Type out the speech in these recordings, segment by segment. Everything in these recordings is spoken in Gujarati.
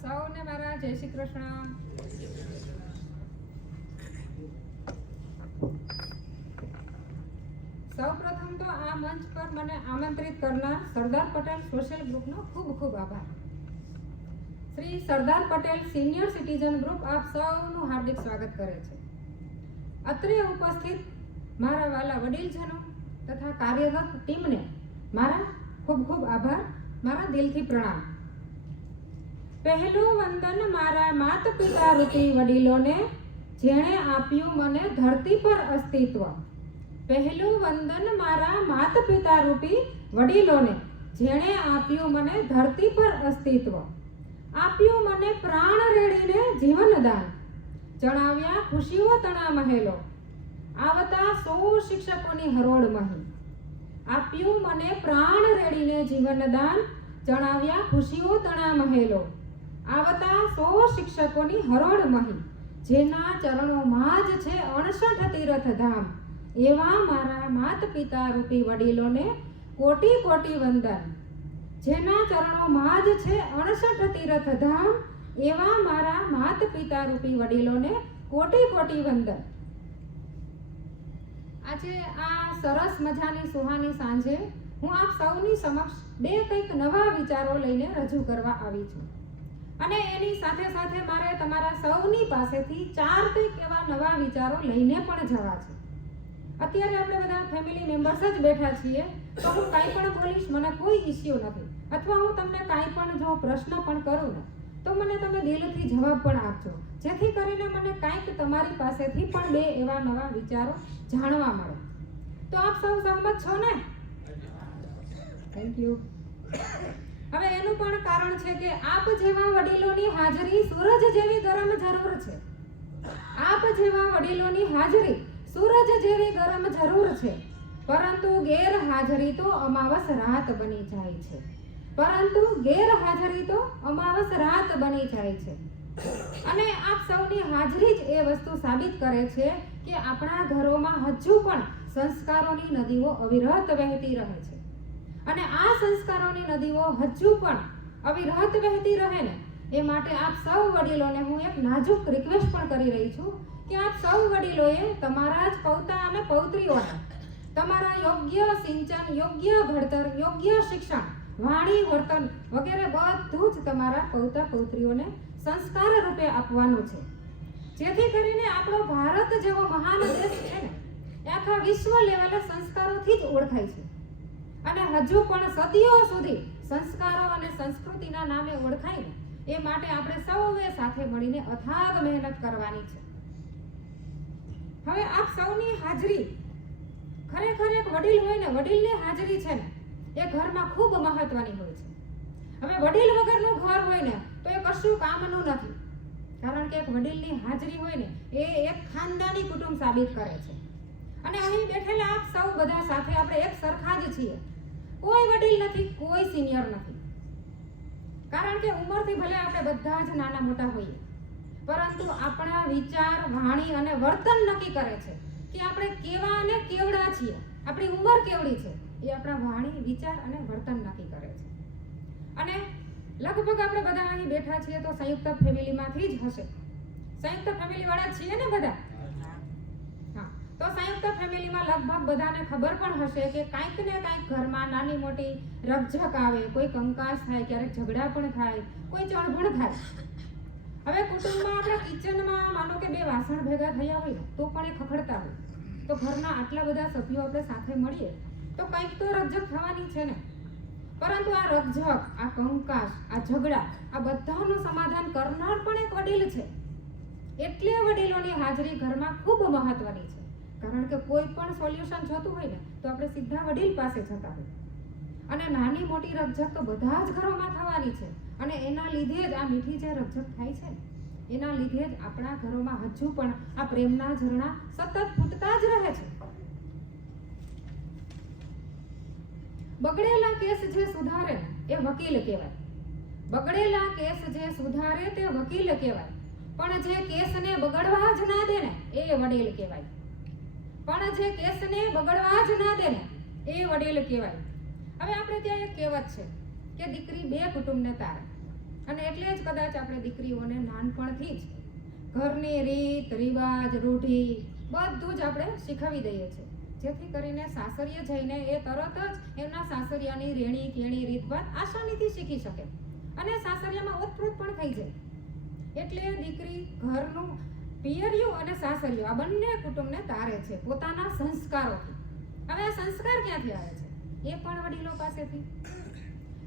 સૌને મારા જય શ્રી કૃષ્ણ. સૌપ્રથમ તો આ મંચ પર મને આમંત્રિત કરનાર સરદાર પટેલ સોશિયલ ગ્રુપનો ખૂબ ખૂબ આભાર. Shri Sardar Patel senior citizen group આપ સૌનું હાર્દિક સ્વાગત કરે છે. અત્રે ઉપસ્થિત મારા વાલા વડીલજનો તથા કાર્યરત ટીમને મારા ખૂબ ખૂબ આભાર, મારા દિલથી પ્રણામ. પહેલું વંદન મારા માત પિતા રૂપી વડીલોને, જેણે આપ્યું મને ધરતી પર અસ્તિત્વ. પહેલું વંદન મારા માત પિતા રૂપી વડીલોને, જેણે આપ્યું મને ધરતી પર અસ્તિત્વ. આપ્યું મને પ્રાણ રેડીને જીવનદાન, જણાવ્યા ખુશીઓ તણા મહેલો, આવતા 100 શિક્ષકોની હરોળ મહી. આપ્યું મને પ્રાણ રેડીને જીવનદાન, જણાવ્યા ખુશીઓ તણા મહેલો, આવતા 100 શિક્ષકોની હરોળ મહી. જેના ચરણોમાં જ છે 68 તીર્થ ધામ, એવા મારા માત પિતા રૂપી વડીલોને કોટી કોટી વંદન. જેના ચરણોમાં જ છે 68 તીર્થ ધામ, એવા મારા માત પિતા રૂપી વડીલોને કોટી કોટી વંદન. આજે આ સરસ મજાની સુહાની સાંજે હું આપ સૌની સમક્ષ બે કંઈક નવા વિચારો લઈને રજૂ કરવા આવી છું. અને એની સાથે સાથે મારે તમારા સૌની પાસેથી 4 કંઈક એવા નવા વિચારો લઈને પણ જવા છે. અત્યારે આપણે બધા ફેમિલી મેમ્બર્સ જ બેઠા છીએ, તો હું કાંઈ પણ બોલીશ, મને કોઈ ઇસ્યુ નથી. અથવા હું તમને કાંઈ પણ જો પ્રશ્ન પણ કરું ને, તો મને તમે દિલથી જવાબ પણ આપજો, જેથી કરીને મને કાંઈક તમારી પાસેથી પણ બે એવા નવા વિચારો જાણવા મળે. તો આપ સૌ સહમત છો ને? Thank you. હવે એનું પણ કારણ છે કે આપ જેવા વડીલોની હાજરી સૂરજ જેવી ગરમ જરૂર છે. આપ જેવા વડીલોની હાજરી સૂરજ જેવી ગરમ જરૂર છે, પરંતુ ગેરહાજરી તો અમાવસ રાત બની જાય છે. પરંતુ ગેરહાજરી તો અમાવસ રાત બની જાય છે. અને આપ સૌની હાજરી જ એ વસ્તુ સાબિત કરે છે કે આપણા ઘરોમાં હજુ પણ સંસ્કારોની નદીઓ અવિરત વહેતી રહે છે. અને આ સંસ્કારોની નદીઓ હજુ પણ અવિરત વહેતી રહે ને, એ માટે આપ સૌ વડીલોને હું એક નાજુક રિક્વેસ્ટ પણ કરી રહી છું કે આપ સૌ વડીલોએ તમારા જ પૌતા અને પૌત્રીઓને તમારા યોગ્ય સિંચન, યોગ્ય ઘડતર, યોગ્ય શિક્ષણ, વાણી, વર્તન વગેરે બધું જ તમારા પૌતા પૌત્રીઓને સંસ્કાર રૂપે આપવાનું છે. જેથી કરીને આપણો ભારત જેવો મહાન દેશ છે ને, એ આખા વિશ્વ લેવલે સંસ્કારોથી જ ઓળખાય છે. અને હજુ પણ સદીઓ સુધી સંસ્કારો અને સંસ્કૃતિના નામે ઓળખાય ને, એ માટે આપણે સૌએ સાથે મળીને અથાગ મહેનત કરવાની છે. હવે આપ સૌની હાજરી ખરેખર એક વડીલ હોય ને, વડીલની હાજરી છે ને, એ ઘરમાં ખૂબ મહત્વની હોય છે. હવે વડીલ વગરનું ઘર હોય ને, તો એ કશું કામનું નથી. કારણ કે એક વડીલની હાજરી હોય ને, એ એક ખાનદાની કુટુંબ સાબિત કરે છે. અને અહીં બેઠેલા આપ સૌ બધા સાથે આપણે એક સરખા જ છીએ. કોઈ વડીલ નથી, કોઈ સિનિયર નથી. કારણ કે ઉંમરથી ભલે આપણે બધા જ નાના મોટા હોઈએ, પરંતુ આપણા વિચાર, વાણી અને વર્તન નક્કી કરે છે કે આપણે કેવા અને કેવડા છીએ. આપણી ઉંમર કેવડી છે, એ આપણા વાણી, વિચાર અને વર્તન નક્કી કરે છે. અને લગભગ આપણે બધા અહીં બેઠા છીએ તો સંયુક્ત ફેમિલીમાંથી જ હશે. સંયુક્ત ફેમિલી વાળા છીએ ને બધા? હા. તો સંયુક્ત ફેમિલીમાં લગભગ બધાને ખબર પણ હશે કે કાંઈક ને કાંઈક ઘરમાં નાની મોટી રકઝક આવે, કોઈ કંકાસ થાય, ક્યારેક ઝઘડા પણ થાય, કોઈ ચણભણ થાય. હવે કુટુંબમાં આપણા કિચનમાં માનો કે 2 વાસણ ભેગા થયા હોય તો પણ એ ખખડતા હોય, તો ઘરના આટલા બધા સભ્યો આપણે સાથે મળીએ તો કંઈક તો રકઝક થવાની છે ને. પરંતુ આ રકઝક, આ કંકાસ, આ ઝઘડા, આ બધાનું સમાધાન કરનાર પણ એક વડીલ છે. એટલે વડીલોની હાજરી ઘરમાં ખૂબ મહત્વની છે. કારણ કે કોઈ પણ સોલ્યુશન જોતું હોય ને, તો આપણે સીધા વડીલ પાસે જતા હોય. અને નાની મોટી રકઝક તો બધા જ ઘરોમાં થવાની છે. અને એના લીધે જ આ મીઠી જે રકઝક થાય છે, એના લીધે જ આપણા ઘરોમાં હજુ પણ આ પ્રેમના ઝરણા સતત ફૂટતા જ રહે છે. બગડેલા કેસ જે સુધારે એ વકીલ કહેવાય. બગડેલા કેસ જે સુધારે તે વકીલ કહેવાય. પણ જે કેસને બગડવા જ ના દે ને, એ વડીલ કહેવાય. પણ જે કેસને બગડવા જ ના દે ને, એ વડીલ કહેવાય. હવે આપણે ત્યાં એક કહેવત છે કે દીકરી 2 કુટુંબને તારે. અને એટલે જ કદાચ આપણે દીકરીઓને નાનપણથી જ ઘરની રીત રિવાજ રૂઢી બધું જ આપણે શીખવી દઈએ છીએ, જેથી કરીને સાસરીએ જઈને એ તરત જ એમના સાસરિયાની રેણી કેણી રીતભાત આસાનીથી શીખી શકે અને સાસરિયામાં ઓતપ્રોત પણ થઈ જાય. એટલે દીકરી ઘરનું પિયરિયું અને સાસરિયું આ બંને કુટુંબને તારે છે પોતાના સંસ્કારોથી. હવે આ સંસ્કાર ક્યાંથી આવે છે? એ પણ વડીલો પાસેથી.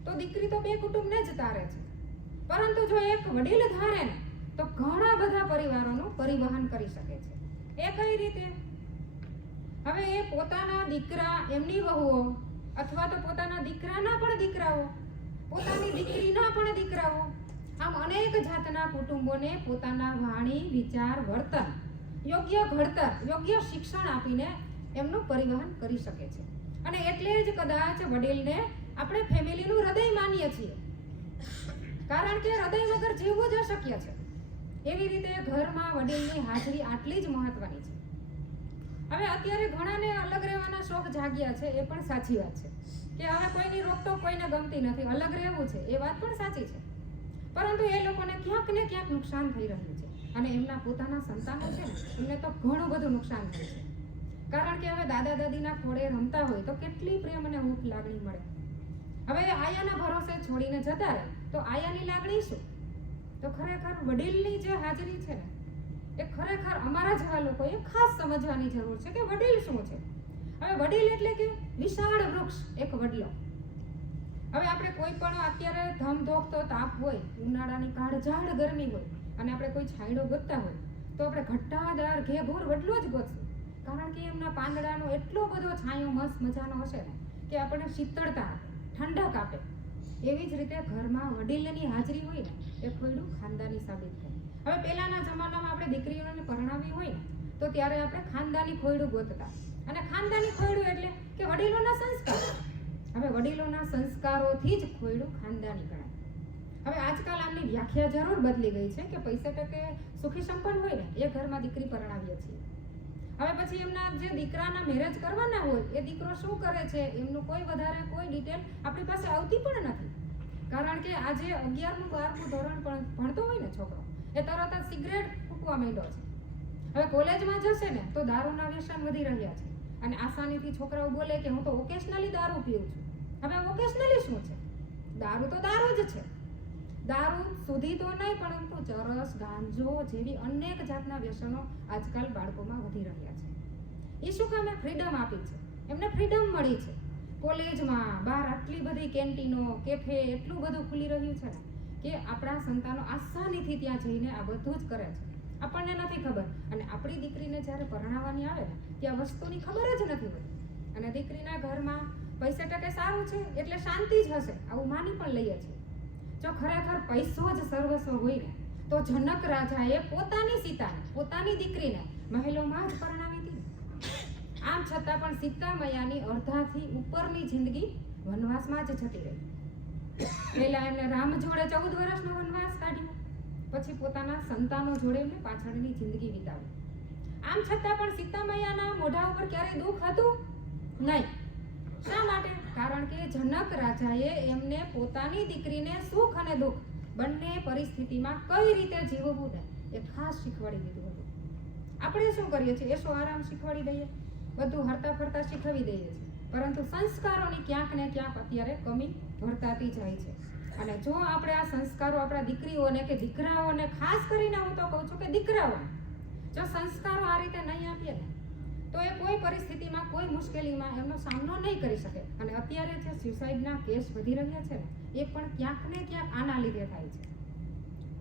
તો દીકરી તો બે કુટુંબને જ તારે છે, પરંતુ જો એક વડીલ ધારે ને તો ઘણા બધા પરિવારોનું પરિવહન કરી શકે છે. એ કઈ રીતે? હવે એ પોતાના દીકરા એમની વહુઓ અથવા તો પોતાના દીકરાના પણ દીકરાઓ, પોતાની દીકરીના પણ દીકરાઓ, આમ અનેક જાતના કુટુંબોને પોતાના વાણી વિચાર વર્તન યોગ્ય ઘડતર યોગ્ય શિક્ષણ આપીને એમનું પરિવહન કરી શકે છે. અને એટલે જ કદાચ વડીલને આપણે ફેમિલીનું હૃદય માનીએ છીએ, કારણ કે હૃદય વગર જીવવું જ અશક્ય છે. એવી રીતે ઘરમાં વડીલની હાજરી આટલી જ મહત્વની છે. હવે અત્યારે ઘણાને અલગ રહેવાના શોખ જાગ્યા છે, એ પણ સાચી વાત છે કે હવે કોઈની રોકટોક કોઈને ગમતી નથી, અલગ રહેવું છે, એ વાત પણ સાચી છે. પરંતુ એ લોકોને ક્યાંક ને ક્યાંક નુકસાન થઈ રહ્યું છે અને એમના પોતાના સંતાનો છે ને એમને તો ઘણું બધું નુકસાન થાય છે. કારણ કે હવે દાદા દાદીના ખોળે રમતા હોય તો કેટલી પ્રેમ અને હૂંફ લાગણી મળે. હવે આયાના ભરોસે છોડીને જતા રહે તો આયાની લાગણી શું? તો ખરેખર વડીલની જે હાજરી છે ને એ ખરેખર અમારા જેવા લોકોએ ખાસ સમજવાની જરૂર છે કે વડીલ શું છે. હવે વડીલ એટલે કે વિશાળ વૃક્ષ, એક વડલો. હવે આપણે કોઈ પણ અત્યારે ધમધોકતો તાપ હોય, ઉનાળાની કાળઝાળ ગરમી હોય અને આપણે કોઈ છાંયડો ગોતતા હોય તો આપણે ઘટ્ટાદાર ઘેઘોર વડલો જ ગોતશું, કારણ કે એમના પાંદડાનો એટલો બધો છાંયો મસ્ત મજાનો હશે ને કે આપણને શીતળતા આપે, ઠંડક આપે. એવી જ રીતે ઘરમાં વડીલની હાજરી હોય ને એ ખોયડું ખાનદાની સાબિત થાય. હવે પહેલાના જમાનામાં આપણે દીકરીઓને પરણાવી હોય ને તો ત્યારે આપણે ખાનદાની ખોયડું ગોતતા, અને ખાનદાની ખોયડું એટલે કે વડીલોના સંસ્કાર. હવે વડીલોના સંસ્કારોથી જ ખોયડું ખાનદાની ગણાય. હવે આજકાલ આમની વ્યાખ્યા જરૂર બદલી ગઈ છે કે પૈસે ટકે સુખી સંપન્ન હોય ને એ ઘરમાં દીકરી પરણાવીએ છીએ. હવે પછી એમના જે દીકરાના મેરેજ કરવાના હોય એ દીકરો શું કરે છે એમનું કોઈ વધારે કોઈ ડિટેલ આપણી પાસે આવતી પણ નથી, કારણ કે આજે 11મું 12મું ધોરણ પણ ભણતો હોય ને છોકરો એ તરત જ સિગરેટ ફૂંકવા માંડ્યો છે. હવે કોલેજમાં જશે ને તો દારૂના વ્યસન વધી રહ્યા છે અને આસાનીથી છોકરાઓ બોલે કે હું તો ઓકેશનલી દારૂ પીઉં છું. હવે ઓકેશનલી શું છે? દારૂ તો દારૂ જ છે. દારૂ સુધી તો નહીં, પરંતુ ચરસ ગાંજો જેવી અનેક જાતના વ્યસનો આજકાલ બાળકોમાં વધી રહ્યા છે. એ શું કામે? ફ્રીડમ આપી છે એમને, ફ્રીડમ મળી છે. કોલેજમાં બહાર આટલી બધી કેન્ટીનો કેફે એટલું બધું ખુલી રહ્યું છે ને કે આપણા સંતાનો આસાનીથી ત્યાં જઈને આ બધું જ કરે છે. આપણને નથી ખબર, અને આપણી દીકરીને જ્યારે પરણાવવાની આવે ને ત્યાં વસ્તુની ખબર જ નથી હોતી. અને દીકરીના ઘરમાં પૈસે ટકે સારું છે એટલે શાંતિ જ હશે આવું માની પણ લઈએ છીએ. જો ખરેખર પૈસો જ સર્વસ્વ હોય ને તો જનક રાજાએ પોતાની સીતાને, પોતાની દીકરીને મહેલોમાં જ પરણાવી હતી. આમ છતાં પણ સીતા મૈયાની અડધાથી ઉપરની જિંદગી વનવાસમાં જ જતી રહી. પહેલા એમને રામ જોડે 14 વર્ષનો વનવાસ કાઢ્યો, પછી પોતાના સંતાનો જોડે એમને પાછળની જિંદગી વિતાવી. આમ છતાં પણ સીતા મૈયાના મોઢા ઉપર ક્યારેય દુઃખ હતું નહીં. શા માટે? કારણ કે જનક રાજાએ એમને પોતાની દીકરીને સુખ અને દુઃખ બંને પરિસ્થિતિમાં કઈ રીતે જીવવું ને એ ખાસ શીખવાડી દીધું હતું. આપણે શું કરીએ છીએ? એસો આરામ શીખવાડી દઈએ, બધું હરતા ફરતા શીખવી દઈએ છીએ, પરંતુ સંસ્કારોની ક્યાંક ને ક્યાંક અત્યારે કમી વર્તાતી જાય છે. અને જો આપણે આ સંસ્કારો આપણા દીકરીઓને કે દીકરાઓને, ખાસ કરીને હું તો કહું છું કે દીકરાઓને જો સંસ્કારો આ રીતે નહીં આપીએ ને તો એ કોઈ પરિસ્થિતિમાં, કોઈ મુશ્કેલીમાં એમનો સામનો નહીં કરી શકે. અને અત્યારે જે સ્યુસાઇડના કેસ વધી રહ્યા છે ને એ પણ ક્યાંક ને ક્યાંક આના લીધે થાય છે,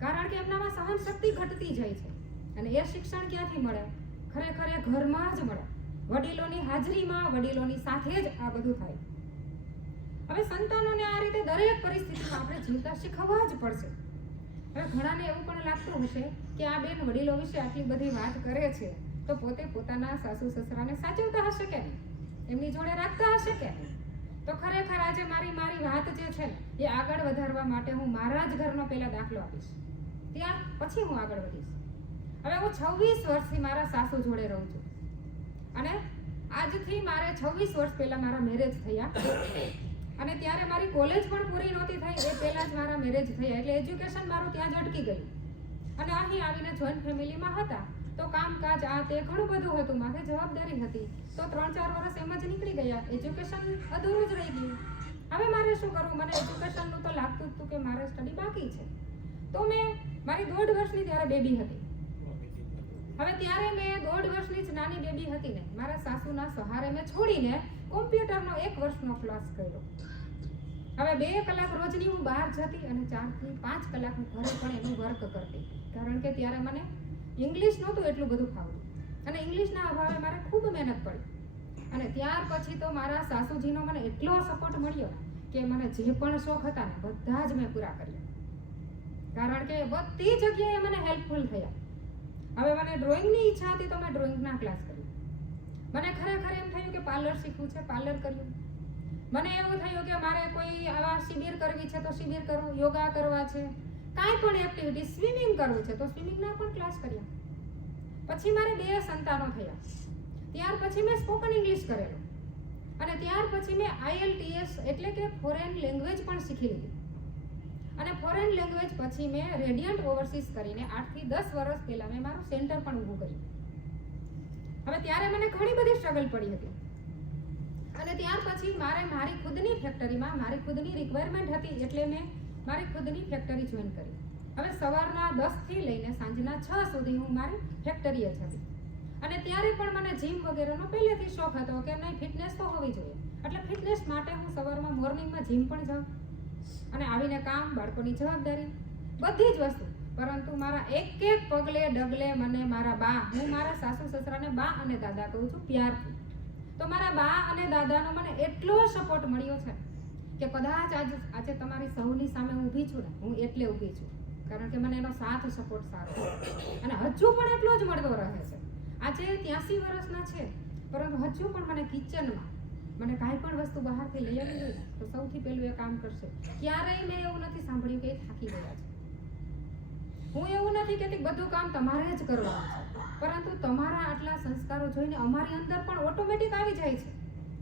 કારણ કે એમનામાં સહન શક્તિ ઘટતી જાય છે. અને એ શિક્ષણ ક્યાંથી મળે? ખરેખર એ ઘરમાં જ મળે, વડીલોની હાજરીમાં, વડીલોની સાથે જ આ બધું થાય. હવે સંતાનોને આ રીતે દરેક પરિસ્થિતિમાં આપણે જીવતા શીખવવા જ પડશે. હવે ઘણાને એવું પણ લાગતું હશે કે આ બેન વડીલો વિશે આટલી બધી વાત કરે છે તો પોતે પોતાના સાસુ સસરાને સાચવતા હશે કે નહીં, એમની જોડે રાખતા હશે કે નહીં? તો ખરેખર આજે મારી વાત જે છે ને એ આગળ વધારવા માટે હું મારા જ ઘરનો પહેલા દાખલો આપીશ, ત્યાં પછી હું આગળ વધીશ. હવે હું 26 વર્ષથી મારા સાસુ જોડે રહું છું અને આજથી મારે 26 વર્ષ પહેલા મારા મેરેજ થયા અને ત્યારે મારી કોલેજ પણ પૂરી નહોતી થઈ, એ પહેલાં જ મારા મેરેજ થયા, એટલે એજ્યુકેશન મારું ત્યાં જ અટકી ગયું. અને અહીં આવીને જોઈન્ટ ફેમિલીમાં હતા તો કામકાજ આ તે ઘણું બધું હતું, માથે જવાબદારી હતી, તો 3-4 વર્ષ એમ જ નીકળી ગયા, એજ્યુકેશન અધૂરું જ રહી ગયું. હવે મારે શું કરવું? મને એજ્યુકેશનનું તો લાગતું જ હતું કે મારે સ્ટડી બાકી છે. તો મેં મારી 1.5 વર્ષની ત્યારે બેબી હતી. હવે ત્યારે મેં 1.5 વર્ષની જ નાની બેબી હતી ને, મારા સાસુના સહારે મેં છોડીને કોમ્પ્યુટરનો 1 વર્ષનો ક્લાસ કર્યો. હવે 2 કલાક રોજની હું બહાર જતી અને 4 થી 5 કલાક હું ઘરે પણ એનું વર્ક કરતી, કારણ કે ત્યારે મને ઇંગ્લિશ નહોતું એટલું બધું ફાવતું અને ઇંગ્લિશના અભાવે મારે ખૂબ મહેનત પડી. અને ત્યાર પછી તો મારા સાસુજીનો મને એટલો સપોર્ટ મળ્યો કે મને જે પણ શોખ હતા ને બધા જ મેં પૂરા કર્યા, કારણ કે બધી જગ્યાએ મને હેલ્પફુલ થયા. હવે મને ડ્રોઈંગની ઈચ્છા હતી તો મેં ડ્રોઈંગના ક્લાસ કર્યું. મને ખરેખર એમ થયું કે પાર્લર શીખવું છે, પાર્લર કર્યું. મને એવું થયું કે મારે કોઈ આવા શિબિર કરવી છે તો શિબિર કરવું, યોગા કરવા છે, કાંઈ પણ એક્ટિવિટી, સ્વિમિંગ કરવું છે તો સ્વિમિંગના પણ ક્લાસ કર્યા. પછી મારે 2 સંતાનો થયા, ત્યાર પછી મેં સ્પોકન ઇંગ્લિશ કરેલો અને ત્યાર પછી મેં IELTS એટલે કે ફોરેન લેંગ્વેજ પણ શીખી લીધી. અને ફોરેન લેંગ્વેજ પછી મેં રેડિયન્ટ ઓવરસીઝ કરીને 8 થી 10 વર્ષ પહેલાં મેં મારું સેન્ટર પણ ઊભું કર્યું. હવે ત્યારે મને ઘણી બધી સ્ટ્રગલ પડી હતી અને ત્યાર પછી મારે મારી ખુદની ફેક્ટરીમાં મારી ખુદની રિક્વાયરમેન્ટ હતી એટલે મેં મારી ખુદની ફેક્ટરી જોઈન કરી. હવે સવારના 10 થી લઈને સાંજના 6 સુધી હું મારી ફેક્ટરીએ જ હતી. અને ત્યારે પણ મને જીમ વગેરેનો પહેલેથી શોખ હતો કે નહીં, ફિટનેસ તો હોવી જોઈએ, એટલે ફિટનેસ માટે હું સવારમાં મોર્નિંગમાં જીમ પણ જાઉં અને આવીને કામ, બાળકોની જવાબદારી, બધી જ વસ્તુ. પરંતુ મારા એક પગલે ડગલે મને મારા બા, હું મારા સાસુ સસરાને બા અને દાદા કહું છું પ્યારથી, તો મારા બા અને દાદાનો મને એટલો સપોર્ટ મળ્યો છે કે કદાચ આજે તમારી સૌની સામે ઊભી છું ને, હું એટલે ઊભી છું કારણ કે મને એનો સાથ સપોર્ટ સારો છે અને હજુ પણ એટલો જ મળતો રહે છે. આજે 83 વર્ષના છે પરંતુ હજુ પણ મને કિચનમાં મને કાંઈ પણ વસ્તુ બહારથી લઈ આવી હોય તો સૌથી પહેલું એ કામ કરશે. ક્યારેય મેં એવું નથી સાંભળ્યું કે એ થાકી ગયા છે. હું એવું નથી કહેતી બધું કામ તમારે જ કરવાનું છે, પરંતુ તમારા આટલા સંસ્કારો જોઈને અમારી અંદર પણ ઓટોમેટિક આવી જાય છે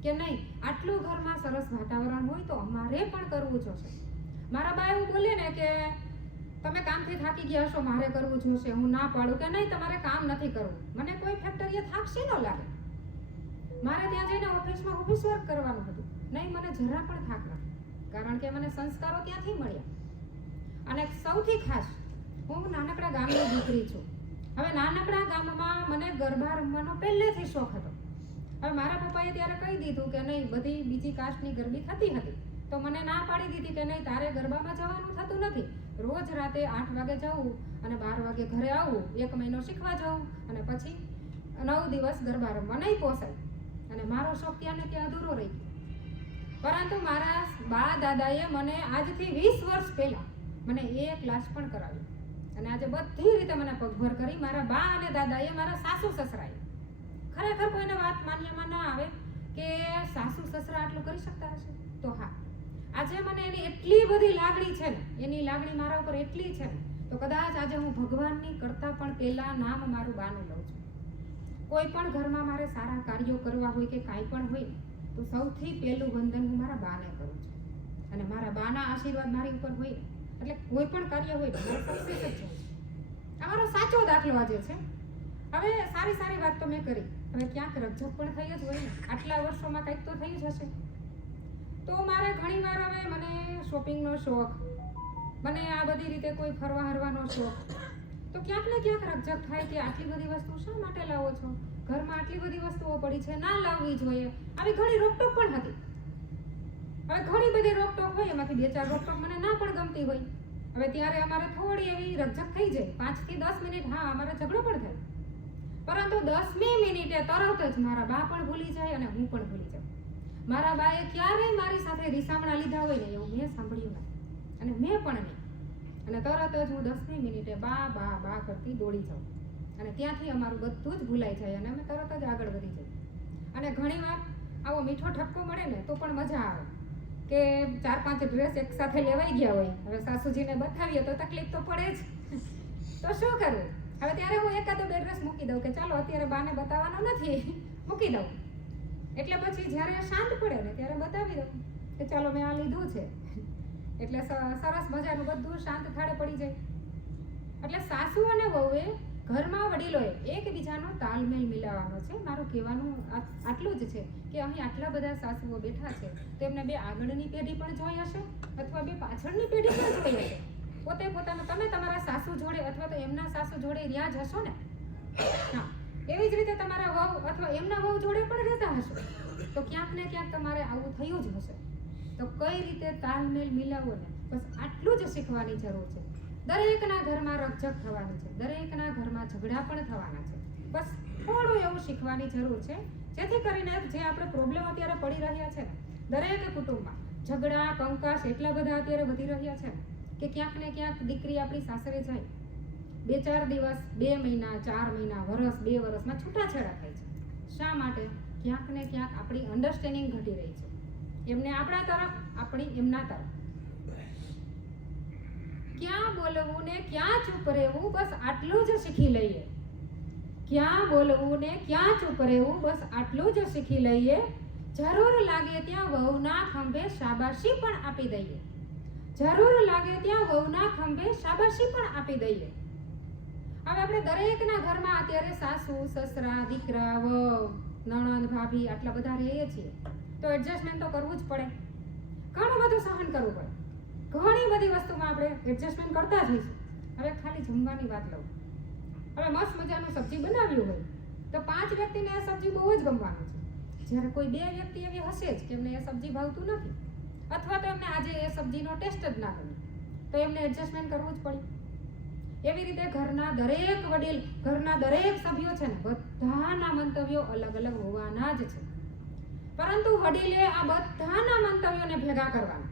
કે નહીં, આટલું ઘરમાં સરસ વાતાવરણ હોય તો અમારે પણ કરવું જોશે. મારા બા એવું બોલે ને કે તમે કામથી થાકી ગયા હશો, મારે કરવું જોશે. હું ના પાડું કે નહીં તમારે કામ નથી કરવું. મને કોઈ ફેક્ટરીએ થાકશી ન લાગે. મારે ત્યાં જઈને ઓફિસમાં ઓફિસ વર્ક કરવાનું હતું, નહીં મને જરા પણ થાક નથી, કારણ કે મને સંસ્કારો ત્યાંથી મળ્યા. અને સૌથી ખાસ હું નાનકડા ગામની દીકરી છું. હવે નાનકડા ગામમાં મને ગરબા રમવાનો પહેલેથી શોખ હતો. હવે મારા પપ્પાએ ત્યારે કહી દીધું કે નહીં, બધી બીજી કાસ્ટની ગરબી થતી હતી તો મને ના પાડી દીધી કે નહીં તારે ગરબામાં જવાનું થતું નથી. રોજ રાતે 8 વાગે જવું અને 12 વાગે ઘરે આવવું, 1 મહિનો શીખવા જવું અને પછી 9 દિવસ ગરબા રમવા નહીં પોસાય. અને મારો શોખ ત્યાં ને ત્યાં અધૂરો રહી ગયો. પરંતુ મારા બા દાદાએ મને આજથી 20 વર્ષ પહેલા મને એ ક્લાસ પણ કરાવ્યો અને આજે બધી રીતે મને પગભર કરી. મારા બા અને દાદાએ, મારા સાસુ સસરાએ, ખરેખર કોઈને વાત માન્યમાં ના આવે કે સાસુ સસરા આટલું કરી શકતા હશે, તો હા, આજે મને એની એટલી બધી લાગણી છે ને, એની લાગણી મારા ઉપર એટલી છે ને, તો કદાચ આજે હું ભગવાનની કરતાં પણ પહેલા નામ મારું બાનું લઉં છું. કોઈ પણ ઘરમાં મારે સારા કાર્યો કરવા હોય કે કાંઈ પણ હોય તો સૌથી પહેલું વંદન હું મારા બાને કરું છું. અને મારા બાના આશીર્વાદ મારી ઉપર હોય એટલે કોઈ પણ કાર્ય હોય તો મારે સક્સેસ જ છે. આ મારો સાચો દાખલો આજે છે. હવે સારી વાત તો મેં કરી, હવે ક્યાંક રકઝક પણ થઈ જ હોય ને, આટલા વર્ષોમાં કંઈક તો થયું જ હશે. તો મારે ઘણીવાર હવે મને શોપિંગનો શોખ, મને આ બધી રીતે કોઈ ફરવા હરવાનો શોખ, તો ક્યાંક ને ક્યાંક રકઝક થાય કે આટલી બધી વસ્તુ શા માટે લાવો છો, ઘરમાં આટલી બધી વસ્તુઓ પડી છે, ના લાવવી જોઈએ. આવી ઘણી રોકટોક પણ હતી. હવે ઘણી બધી રોકટોક હોય, એમાંથી 2-4 રોકટોક મને ના પણ ગમતી હોય. હવે ત્યારે અમારે થોડી એવી રકઝક થઈ જાય, 5 થી 10 મિનિટ, હા અમારે ઝઘડો પણ થાય, પરંતુ 10મી મિનિટે તરત જ મારા બા પણ ભૂલી જાય અને હું પણ ભૂલી જાઉં. મારા બાએ ક્યારેય મારી સાથે રીસામણા લીધા હોય ને એવું મેં સાંભળ્યું નથી અને મેં પણ નહીં. અને તરત જ હું 10મી મિનિટે બા કરતી દોડી જાઉં અને ત્યાંથી અમારું બધું જ ભૂલાઈ જાય અને અમે તરત જ આગળ વધી જઈએ. અને ઘણીવાર આવો મીઠો ઠપકો મળે ને તો પણ મજા આવે કે 4-5 ડ્રેસ એક સાથે લેવાઈ ગયા હોય. હવે સાસુજીને બતાવીએ તો તકલીફ તો પડે જ, તો શું કરવું? હવે ત્યારે હું 1-2 ડ્રેસ મૂકી દઉં કે ચાલો અત્યારે બાને બતાવવાનો નથી, મૂકી દઉં. એટલે પછી જ્યારે શાંત પડે ને ત્યારે બતાવી દઉં. કે ચાલો મેં આ લીધું છે એટલે સરસ મજાનું બધું શાંત થાળે પડી જાય. એટલે સાસુ અને વહુએ ઘરમાં વડીલોએ એકબીજાનો તાલમેલ મિલાવવાનો છે. મારું કહેવાનું આટલું જ છે કે અહીં આટલા બધા સાસુઓ બેઠા છે તો એમને બે આગળની પેઢી પણ જોઈ હશે અથવા બે પાછળની પેઢી પણ જોઈ હશે. પોતે પોતાનું તમે તમારા સાસુ જોડે અથવા તો એમના સાસુ જોડે રહ્યા જ હશો ને. હા, એવી જ રીતે તમારા વહુ અથવા એમના વહુ જોડે પણ રહેતા હશો તો ક્યાંક ને ક્યાંક તમારે આવું થયું જ હશે. તો કઈ રીતે તાલમેલ મિલાવવો ને, બસ આટલું જ શીખવાની જરૂર છે. દરેકના ઘરમાં રકઝક થવાની છે, દરેકના ઘરમાં ઝઘડા પણ થવાના છે. બસ થોડું એવું શીખવાની જરૂર છે જેથી કરીને જે આપણે પ્રોબ્લેમ અત્યારે પડી રહ્યા છે ને દરેક કુટુંબમાં ઝઘડા કંકાસ એટલા બધા અત્યારે વધી રહ્યા છે કે ક્યાંક ને ક્યાંક દીકરી આપણી સાસરે જાય 2-4 દિવસ, 2 મહિના, 4 મહિના, વર્ષ, 2 વર્ષમાં છૂટાછેડા થાય છે. શા માટે? ક્યાંક ને ક્યાંક આપણી અન્ડરસ્ટેન્ડિંગ ઘટી રહી છે. એમને આપણા તરફ, આપણી એમના તરફ. ક્યાં બોલવું ને ક્યાં ચૂપ રહેવું, બસ આટલું જ શીખી લઈએ. ક્યાં બોલવું ને ક્યાં ચૂપ રહેવું, બસ આટલું જ શીખી લઈએ. જરૂર લાગે ત્યાં વહુના ખંભે શાબાશી પણ આપી દઈએ. જરૂર લાગે ત્યાં વહુના ખંભે શાબાશી પણ આપી દઈએ. હવે આપણે દરેકના ઘરમાં અત્યારે સાસુ, સસરા, દીકરા, વહુ, નણંદ, ભાભી આટલા બધા રહીએ છીએ તો એડજસ્ટમેન્ટ તો કરવું જ પડે. ઘણું બધું સહન કરવું પડે. ઘણી બધી વસ્તુમાં આપણે એડજસ્ટમેન્ટ કરતા જ હોઈશું. હવે ખાલી જમવાની વાત લઉં. હવે મસ્ત મજાનું સબ્જી બનાવ્યું હોય તો 5 વ્યક્તિને એ સબ્જી બહુ જ ગમવાનું છે. જ્યારે કોઈ 2 વ્યક્તિ એવી હશે જ કે એમને એ સબ્જી ભાવતું નથી અથવા તો એમને આજે એ સબ્જીનો ટેસ્ટ જ ના ગમે તો એમને એડજસ્ટમેન્ટ કરવું જ પડે. એવી રીતે ઘરના દરેક વડીલ, ઘરના દરેક સભ્યો છે ને બધાના મંતવ્યો અલગ અલગ હોવાના જ છે. પરંતુ વડીલે આ બધાના મંતવ્યોને ભેગા કરવાના,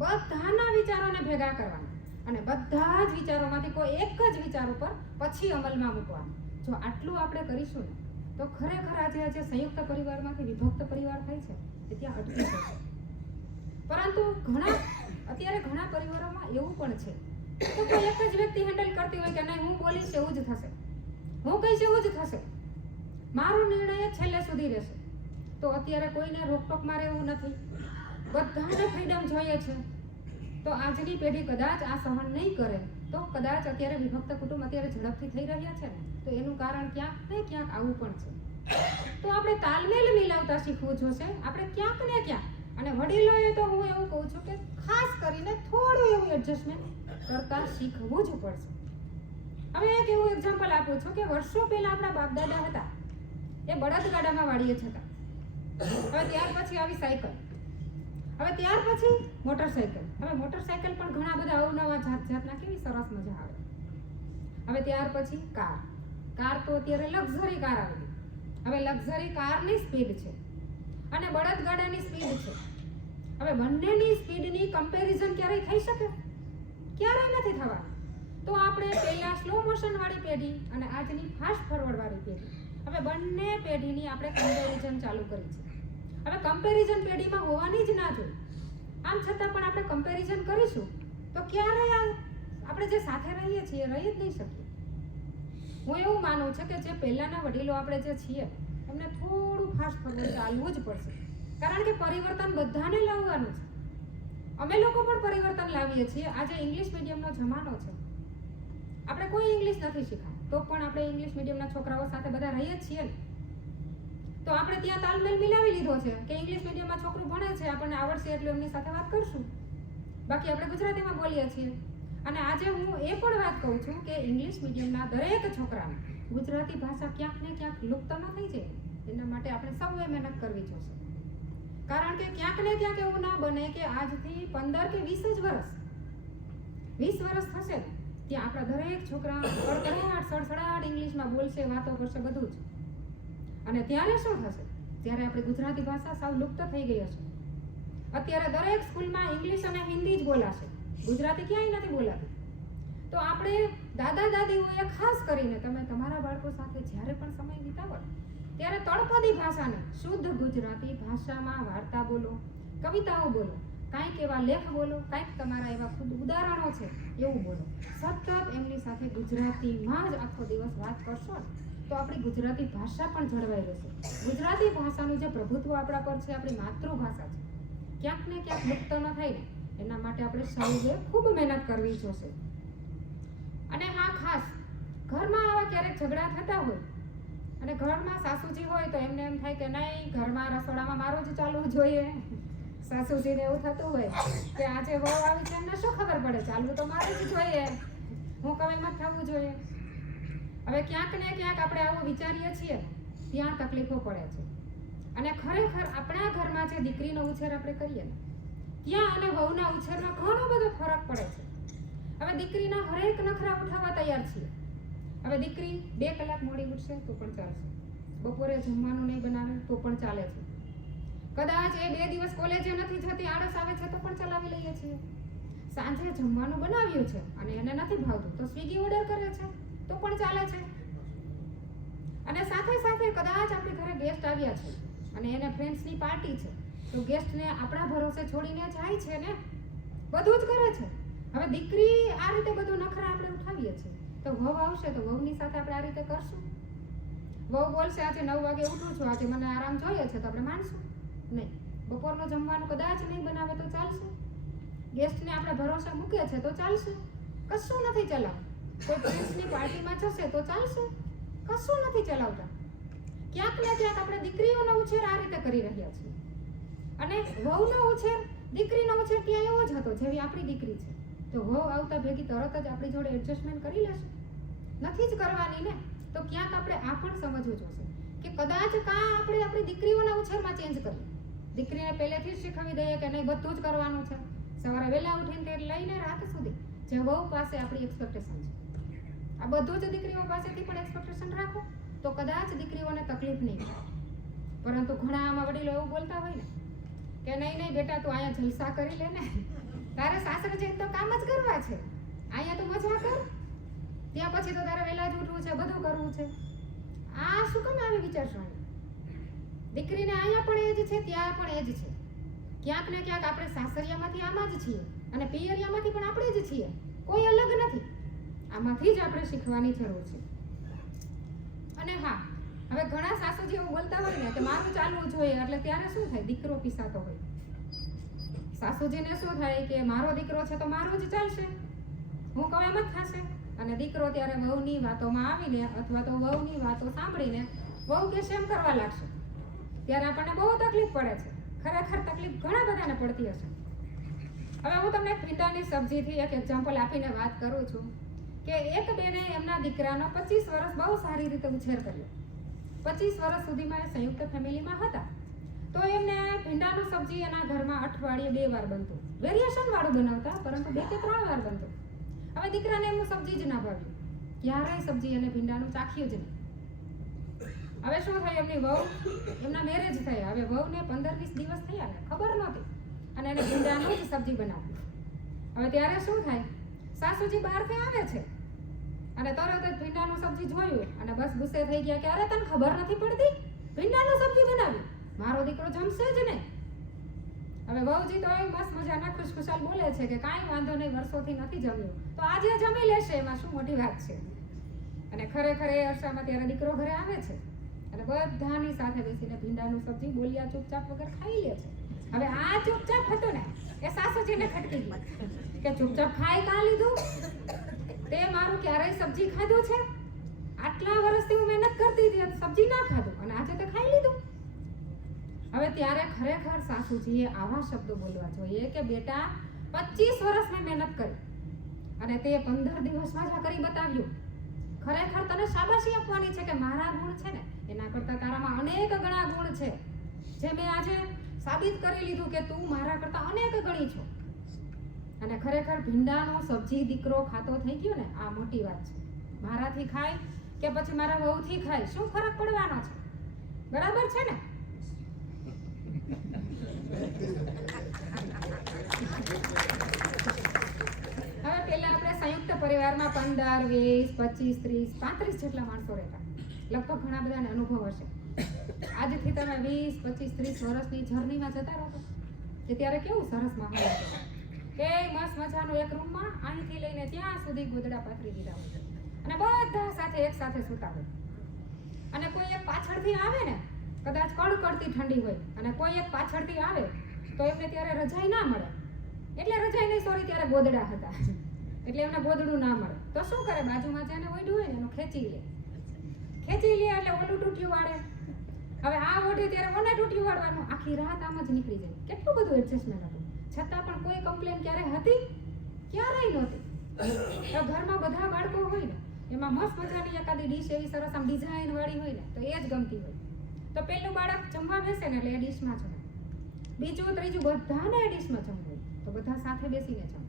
બધાના વિચારોને ભેગા કરવાના અને બધા જ વિચારોમાંથી કોઈ એક જ વિચાર ઉપર પછી અમલમાં મૂકવાનું. જો આટલું આપણે કરીશું ને તો ખરેખર આજે સંયુક્ત પરિવારમાંથી વિભક્ત પરિવાર થાય છે એ ત્યાં અટકી જશે. પરંતુ અત્યારે ઘણા પરિવારોમાં એવું પણ છે તો કોઈ એક જ વ્યક્તિ હેન્ડલ કરતી હોય કે નહીં હું બોલીશ એવું જ થશે, હું કહીશ એવું જ થશે, મારો નિર્ણય છેલ્લે સુધી રહેશે. તો અત્યારે કોઈને રોકટોકમાં રહેવું નથી, બધાને ફ્રીડમ જોઈએ છે. તો આજની પેઢી કદાચ આ સહન નહીં કરે તો કદાચ અત્યારે વિભક્ત કુટુંબ અત્યારે ઝડપથી થઈ રહ્યા છે ને તો એનું કારણ ક્યાંક ને ક્યાંક આવું પણ છે. તો આપણે તાલમેલ મિલાવતા શીખવું જોશે આપણે ક્યાંક ને ક્યાંક. અને વડીલોએ તો હું એવું કહું છું કે ખાસ કરીને થોડું એવું એડજસ્ટમેન્ટ કરતા શીખવું જ પડશે. હવે એક એવું એક્ઝામ્પલ આપું છું કે વર્ષો પહેલા આપણા બાપ દાદા હતા એ બળદગાડામાં વાડીએ જતા. હવે ત્યાર પછી આવી સાયકલ, હવે ત્યાર પછી મોટરસાયકલ. હવે મોટરસાયકલ પણ ઘણા બધા અવનવા જાતના કેવી સરસ મજા આવે. હવે ત્યાર પછી કાર. કાર તો અત્યારે લક્ઝરી કાર આવી. હવે લક્ઝરી કારની સ્પીડ છે અને બળદગાડાની સ્પીડ છે. હવે બંનેની સ્પીડની કમ્પેરિઝન ક્યારેય થઈ શકે? ક્યારેય નથી થવાનું. તો આપણે પહેલા સ્લો મોશન વાળી પેઢી અને આજની ફાસ્ટ ફોરવર્ડ વાળી પેઢી, હવે બંને પેઢીની આપણે કમ્પેરિઝન ચાલુ કરી છે. હવે કમ્પેરિઝન પેઢીમાં હોવાની જ ના જોઈએ. આમ છતાં પણ આપણે કમ્પેરિઝન કરીશું તો ક્યારેય આપણે જે સાથે રહીએ છીએ રહી જ નહીં શકીએ. હું એવું માનું છું કે જે પહેલાના વડીલો આપણે જે છીએ એમને થોડું ફાસ્ટ ફોરવર્ડ ચાલવું જ પડશે. કારણ કે પરિવર્તન બધાને લાવવાનું છે. અમે લોકો પણ પરિવર્તન લાવીએ છીએ. આજે ઇંગ્લિશ મીડિયમનો જમાનો છે. આપણે કોઈ ઇંગ્લિશ નથી શીખા તો પણ આપણે ઇંગ્લિશ મીડિયમના છોકરાઓ સાથે બધા રહીએ જ છીએ ને. તો આપણે ત્યાં તાલમેલ મિલાવી લીધો છે કે ઇંગ્લિશ મીડિયમમાં છોકરું ભણે છે, આપણને આવડશે એટલે એમની સાથે વાત કરશું, બાકી આપણે ગુજરાતીમાં બોલીએ છીએ. અને આજે હું એ પણ વાત કહું છું કે ઇંગ્લિશ મીડિયમના દરેક છોકરાને ગુજરાતી ભાષા ક્યાંક ને ક્યાંક લુપ્ત ન થઈ જાય એના માટે આપણે સૌએ મહેનત કરવી જોશે. કારણ કે ક્યાંક ને ક્યાંક એવું ના બને કે આજથી 15 કે 20 જ વર્ષ 20 વર્ષ થશે ને ત્યાં આપણા દરેક છોકરા કડકડાટ સડસડાટ ઇંગ્લિશમાં બોલશે, વાતો કરશે, બધું જ. અને ત્યારે શું થશે? ત્યારે આપણી ગુજરાતી ભાષા સાવ લુપ્ત થઈ ગઈ હશે. અત્યારે દરેક સ્કૂલમાં ઇંગ્લિશ અને હિન્દી જ બોલાશે, ગુજરાતી ક્યાંય નથી બોલાતી. તો આપણે દાદા દાદીઓએ ખાસ કરીને તમે તમારા બાળકો સાથે જ્યારે પણ સમય વિતાવો ત્યારે તળપદી ભાષાને શુદ્ધ ગુજરાતી ભાષામાં વાર્તા બોલો, કવિતાઓ બોલો, કાંઈક એવા લેખ બોલો, કાંઈક તમારા એવા ખુદ ઉદાહરણો છે એવું બોલો. સતત એમની સાથે ગુજરાતીમાં જ આખો દિવસ વાત કરશો ને તો આપણી ગુજરાતી ભાષા પણ જળવાઈ રહેશે. ગુજરાતી ભાષાનું જે પ્રભુત્વ આપણા પર છે, આપણી માતૃભાષા છે, ક્યાંક ને ક્યાંક મુક્ત ન થાય ને એના માટે આપણે સૌએ ખૂબ મહેનત કરવી જોશે. અને હા, ખાસ ઘરમાં આવા ક્યારેક ઝઘડા થતા હોય અને ઘરમાં સાસુજી હોય તો એમને એમ થાય કે નહીં, ઘરમાં રસોડામાં મારું જ ચાલવું જોઈએ. સાસુજીને એવું થતું હોય કે આજે વહુ આવી છે, એમને શું ખબર પડે, ચાલવું તો મારું જ જોઈએ, હું કહું એમ જ થવું જોઈએ. હવે ક્યાંક ને ક્યાંક આપણે આવું વિચારીએ છીએ, ત્યાં તકલીફો પડે છે. અને ખરેખર આપણા ઘરમાં જે દીકરીનો ઉછેર આપણે કરીએ ને, ત્યાં અને વહુના ઉછેરમાં ઘણો બધો ફરક પડે છે. હવે દીકરીના હરેક નખરા ઉઠાવવા તૈયાર છીએ. હવે દીકરી 2 કલાક મોડી ઉઠશે તો પણ ચાલશે, બપોરે જમવાનું નહીં બનાવે તો પણ ચાલે છે, કદાચ એ 2 દિવસ કોલેજે નથી જતી, આળસ આવે છે તો પણ ચલાવી લઈએ છીએ. સાંજે જમવાનું બનાવ્યું છે અને એને નથી ભાવતું તો સ્વિગી ઓર્ડર કરે છે તો પણ ચાલે છે. અને સાથે સાથે કદાચ આપણી ઘરે ગેસ્ટ આવ્યા છે અને એને ફ્રેન્ડ્સની પાર્ટી છે તો ગેસ્ટને આપણા ભરોસે છોડીને જાય છે ને, બધું જ કરે છે. હવે દીકરી આ રીતે બધું નખરા આપણે ઉઠાવીએ છીએ તો વહુ આવશે તો વહુની સાથે આપણે આ રીતે કરશું? વહુ બોલશે આજે 9 વાગે ઉઠું છું, આજે મને આરામ જોઈએ છે, તો આપણે માનશું નહીં. બપોરનું જમવાનું કદાચ નહીં બનાવે તો ચાલશે, ગેસ્ટને આપણે ભરોસે મૂકે છે તો ચાલશે, કશું નથી ચલાવતું. કોઈ ફ્રેન્ડ્સની પાર્ટીમાં જશે તો ચાલશે, કશું નથી ચલાવતા. ક્યાંક ને ક્યાંક આપણે દીકરીઓનો ઉછેર આ રીતે કરી રહ્યા છીએ. અને વહુનો ઉછેર, દીકરીનો ઉછેર ત્યાં એવો જ હતો જેવી આપણી દીકરી છે તો વહુ આવતા ભેગી તરત જ આપણી જોડે એડજસ્ટમેન્ટ કરી લેશે? નથી જ કરવાની ને. તો ક્યાંક આપણે આ પણ સમજવું જોશે કે કદાચ આપણે આપણી દીકરીઓના ઉછેરમાં ચેન્જ કરીએ. દીકરીને પહેલેથી જ શીખવી દઈએ કે નહીં, બધું જ કરવાનું છે, સવારે વહેલા ઉઠીને લઈને રાત સુધી જે વહુ પાસે આપણી એક્સપેક્ટેશન છે, આ બધું જ દીકરીઓ પાસેથી પણ એક્સપેક્ટેશન રાખો તો કદાચ દીકરીઓને તકલીફ નહીં થાય. પરંતુ ઘણા આમાં વડીલો એવું બોલતા હોય ને કે નહીં બેટા, તું અહીંયા જલસા કરી લે ને, તારે સાસરે જઈને તો કામ જ કરવા છે, અહીંયા તો મજા કર, ત્યાં પછી તો તારે વહેલા જ ઉઠવું છે, બધું કરવું છે. આ શું કામ આવી વિચારસરણી? દીકરીને અહીંયા પણ એ જ છે, ત્યાં પણ એ જ છે. ક્યાંક ને ક્યાંક આપણે સાસરિયામાંથી આમાં જ છીએ અને પિયરિયામાંથી પણ આપણે જ છીએ, કોઈ અલગ નથી. આમાંથી જ આપણે શીખવાની જરૂર છે. અને હા, હવે ઘણા સાસુજી એવું બોલતા હોય ને કે મારું ચાલવું જોઈએ, એટલે ત્યારે શું થાય, દીકરો પીસાતો હોય. સાસુજીને શું થાય કે મારો દીકરો છે તો મારું જ ચાલશે, હું કહું એમ જ થશે. અને દીકરો ત્યારે વહુની વાતોમાં આવીને અથવા તો વહુની વાતો સાંભળીને વહુ કે એમ કરવા લાગશે. ત્યારે આપણને બહુ તકલીફ પડે છે. ખરેખર તકલીફ ઘણા બધાને પડતી હશે. હવે હું તમને ભીંડાની સબ્જીથી એક એક્ઝામ્પલ આપીને વાત કરું છું કે એક બેને એમના દીકરાનો 25 વર્ષ બહુ સારી રીતે ઉછેર કર્યો. 25 વર્ષ સુધીમાં એ સંયુક્ત ફેમિલીમાં હતા તો એમને ભીંડાનું સબ્જી એના ઘરમાં અઠવાડિયે 2 વાર બનતું, વેરિએશન વાળું બનાવતા, પરંતુ 2 કે 3 વાર બનતું. હવે દીકરાને એમનું સબ્જી જ ના ભાવ્યું, ક્યારેય સબ્જી અને ભીંડાનું ચાખ્યું જ નહીં. હવે શું થયું, એમની વહુ, એમના મેરેજ થયા, હવે વહુને 15-20 દિવસ થયા ને ખબર નહોતી અને એને ભીંડાનું જ સબ્જી બનાવ્યું. હવે ત્યારે શું થાય, સાસુજી બહારથી આવે છે અને તરત જ ભીંડાનું સબ્જી જોયું અને બસ ગુસ્સે થઈ ગયા કે અરે તને ખબર નથી પડતી, ભીંડાનું સબ્જી બનાવ્યું, મારો દીકરો જમશે જ ને. હવે વહુજી તો બસ મજાના ખુશખુશાલ બોલે છે કે કાંઈ વાંધો નહીં, વર્ષોથી નથી જમ્યું તો આજે જમી લેશે, એમાં શું મોટી વાત છે. અને ખરેખર એ અરસામાં ત્યારે દીકરો ઘરે આવે છે અને બધાની સાથે બેસીને ભીંડાનું સબ્જી બોલ્યા ચૂપચાપ વગર ખાઈ લે છે. હવે આ ચૂપચાપ હતું ને એ સાસુજીને ખટકી ગયું કે ચૂપચાપ ખાઈ કાં લીધું, તે મારું ક્યારેય સબ્જી ખાધું છે? આટલા વર્ષથી હું મહેનત કરતી હતી, સબ્જી ના ખાધું અને આજે તો ખાઈ લીધું. હવે ત્યારે ખરેખર સાસુજીએ આવા શબ્દો બોલવા જોઈએ કે બેટા, 25 વર્ષ મેં મહેનત કરી અને તે 15 દિવસમાં જ કરી બતાવ્યું. ખરેખર તને શાબાશી આપવાની છે કે મારા ગુણ છે ને એના કરતાં તારામાં અનેક ગણા ગુણ છે, જે મેં આજે સાબિત કરી લીધું કે તું મારા કરતાં અનેક ગણી છો. અને ખરેખર ભીંડાનો સબ્જી દીકરો ખાતો થઈ ગયો ને, આ મોટી વાત છે. મારાથી ખાય કે પછી મારા વહુથી ખાય, શું ફરક પડવાનો છે? બરાબર છે ને? હવે પેલા આપણે સંયુક્ત પરિવારમાં 15, 20, 25, 30, 35 જેટલા માણસો રહેતા. લગભગ ઘણા બધાને અનુભવ હશે. આજથી તમે 20, 25, 30 વર્ષની જર્નીમાં જતા રહો કે ત્યારે કેવું સરસ માહોલ હતો કે મસ્ત મજાનો એક રૂમમાં અહીંથી લઈને ત્યાં સુધી ગોદડા પાથરી દીધા હોય અને બધા સાથે એક સાથે સૂતા હોય. અને કોઈ એક પાછળથી આવે ને, કદાચ કડકડતી ઠંડી હોય અને કોઈ એક પાછળથી આવે તો એમને ત્યારે રજાઈ ના મળે, એટલે રજાઈ નહીં સોરી ત્યારે ગોદડા હતા એટલે એમને ગોદડું ના મળે તો શું કરે, બાજુમાં જેને ઓઢ્યું હોય ને એનું ખેંચી લે એટલે ઓલું તૂટ્યું વાળે. હવે આ ઓઢે ત્યારે ઓને તૂટ્યું વાળવાનું, આખી રાત આમ જ નીકળી જાય. કેટલું બધું એડજસ્ટમેન્ટ હતું, છતાં પણ કોઈ કમ્પ્લેન ક્યારે હતી? ક્યારેય નહોતી. તો ઘરમાં બધા બાળકો હોય ને એમાં મસ્ત મજાની એકાદી ડીશ એવી સરસ આમ ડિઝાઇન વાળી હોય ને તો એ જ ગમતી હોય. તો પહેલું બાળક જમવા બેસે ને એટલે એ ડીશમાં જમે, બીજું ત્રીજું બધાને એ ડીશમાં જમવું હોય તો બધા સાથે બેસીને જમે.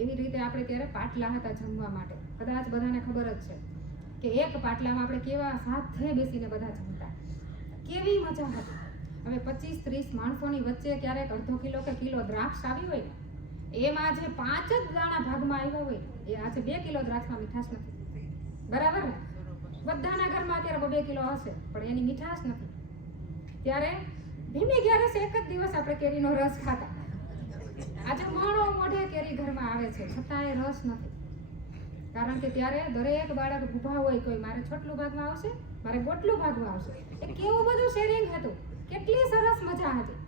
એવી રીતે આપણે ત્યારે પાટલા હતા જમવા માટે, કદાચ બધાને ખબર જ છે કે એક પાટલામાં આપણે કેવા સાથે બેસીને બધા જમતા, કેવી મજા હતી. હવે 25-30 માણસોની વચ્ચે ક્યારેક અડધો કિલો કે કિલો દ્રાક્ષ આવી હોય ને એમાં જે 5 જ દાણા ભાગમાં આવ્યા હોય એ આજે 2 કિલો દ્રાક્ષમાં મીઠાશ નથી, બરાબર ને? બધાના ઘરમાં અત્યારે 2 કિલો હશે પણ એની મીઠાશ નથી. ત્યારે ધીમી ગેરસ એક જ દિવસ આપણે કેરીનો રસ ખાતા, આજે મોણો મોઢે કેરી ઘરમાં આવે છે છતાં એ રસ નથી. કારણ કે ત્યારે દરેક બાળક ઊભા હોય, કોઈ મારે છોટલું ભાગમાં આવશે, મારે ગોટલું ભાગમાં આવશે. એ કેવું બધું શેરિંગ હતું, કેટલી સરસ મજા હતી.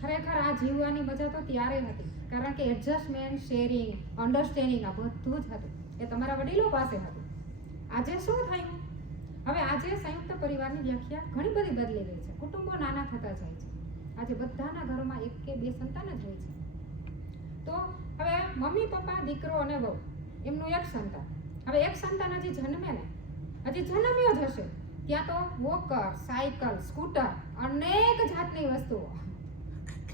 ખરેખર આ જીવવાની મજા તો ત્યારે હતી, કારણ કે એડજસ્ટમેન્ટ, શેરિંગ, અન્ડરસ્ટેન્ડિંગ આ બધું જ હતું. એ તમારા વડીલો પાસે હતું. આજે શું થયું? હવે આજે સંયુક્ત પરિવારની વ્યાખ્યા ઘણી બધી બદલી ગઈ છે. કુટુંબો નાના થતા જાય છે. આજે બધાના ઘરોમાં 1 કે 2 સંતાન જ હોય છે. તો હવે મમ્મી પપ્પા, દીકરો અને વહુ એમનું એક સંતાન. હવે એક સંતાન હજી જન્મે ને, હજી જન્મ્યો જ હશે ત્યાં તો વોકર, સાયકલ, સ્કૂટર, અનેક જાતની વસ્તુઓ.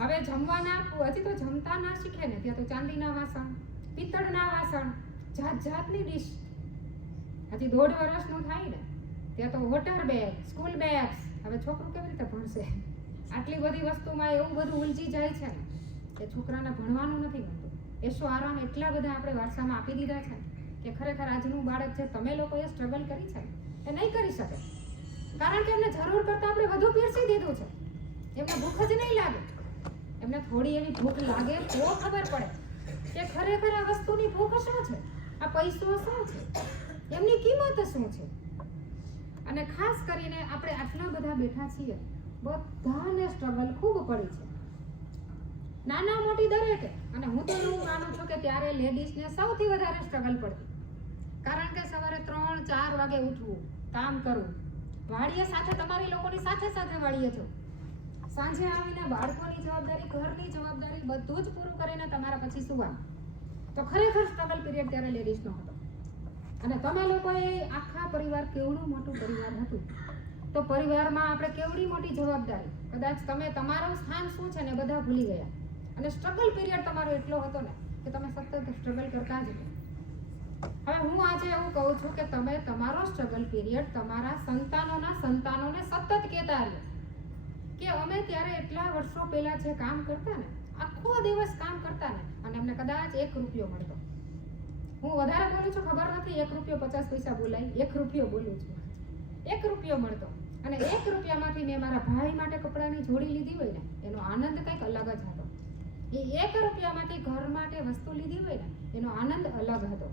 હવે જમવાના હજી તો જમતા ના શીખે ને ત્યાં તો ચાંદીના વાસણ, પિત્તળના વાસણ, જાત જાતની ડીશ. હજી 1.5 વર્ષનું થાય ને ત્યાં તો વોટર બેગ, સ્કૂલ બેગ્સ. હવે છોકરું કેવી રીતે ભણશે? આટલી બધી વસ્તુમાં એવું બધું ઉલજી જાય છે ને કે છોકરાને ભણવાનું નથી ગમતું. એસો આરામ એટલા બધા આપણે વારસામાં આપી દીધા છે કે ખરેખર આજનું બાળક જે તમે લોકોએ સ્ટ્રગલ કરી છે એ નહીં કરી શકે, કારણ કે એમને જરૂર કરતાં આપણે વધુ પીરસી દીધું છે. એમને ભૂખ જ નહીં લાગે. એમને થોડી એવી ભૂખ લાગે તો ખબર પડે કે ખરેખર આ વસ્તુની ભૂખ શું છે, આ પૈસો શું છે, એમની કિંમત શું છે. અને ખાસ કરીને આપણે આટલા બધા બેઠા છીએ, બધાને સ્ટ્રગલ ખૂબ પડી છે, નાના મોટી દરેકે. અને હું તો એવું માનું છું કે ત્યારે લેડીઝને સૌથી વધારે સ્ટ્રગલ પડતી, કારણ કે સવારે 3-4 વાગે ઉઠવું, કામ કરવું, વાડીએ સાથે તમારી લોકોની સાથે સાથે વાડીએ છો, સાંજે આવીને બાળકોની જવાબદારી, ઘરની જવાબદારી બધું જ પૂરું કરીને તમારા પછી સુવાનું. તો ખરેખર સ્ટ્રગલ પીરિયડ ત્યારે લેડીઝનો હતો. અને તમે લોકોએ આખા પરિવાર, કેવડું મોટું પરિવાર હતું, તો પરિવારમાં આપણે કેવડી મોટી જવાબદારી. કદાચ તમે તમારું સ્થાન શું છે ને બધા ભૂલી ગયા, અને સ્ટ્રગલ પીરિયડ તમારો એટલો હતો ને કે તમે સતત સ્ટ્રગલ કરતા જ હતા. હવે હું આજે એવું કહું છું કે તમે તમારો સ્ટ્રગલ પીરિયડ તમારા સંતાનોને સતત કહેતા રહો કે અમે ત્યારે એટલા વર્ષો પહેલા જે કામ કરતા ને, આખો દિવસ કામ કરતા ને, અને અમને કદાચ 1 રૂપિયો મળતો. હું વધારે બોલું છું ખબર નથી, 1 રૂપિયો 50 પૈસા બોલાય, 1 રૂપિયો બોલું છું. 1 રૂપિયો મળતો, અને 1 રૂપિયામાંથી મેં મારા ભાઈ માટે કપડાની જોડી લીધી હોય ને એનો આનંદ કંઈક અલગ જ હતો. એ 1 રૂપિયામાંથી ઘર માટે વસ્તુ લીધી હોય ને એનો આનંદ અલગ હતો.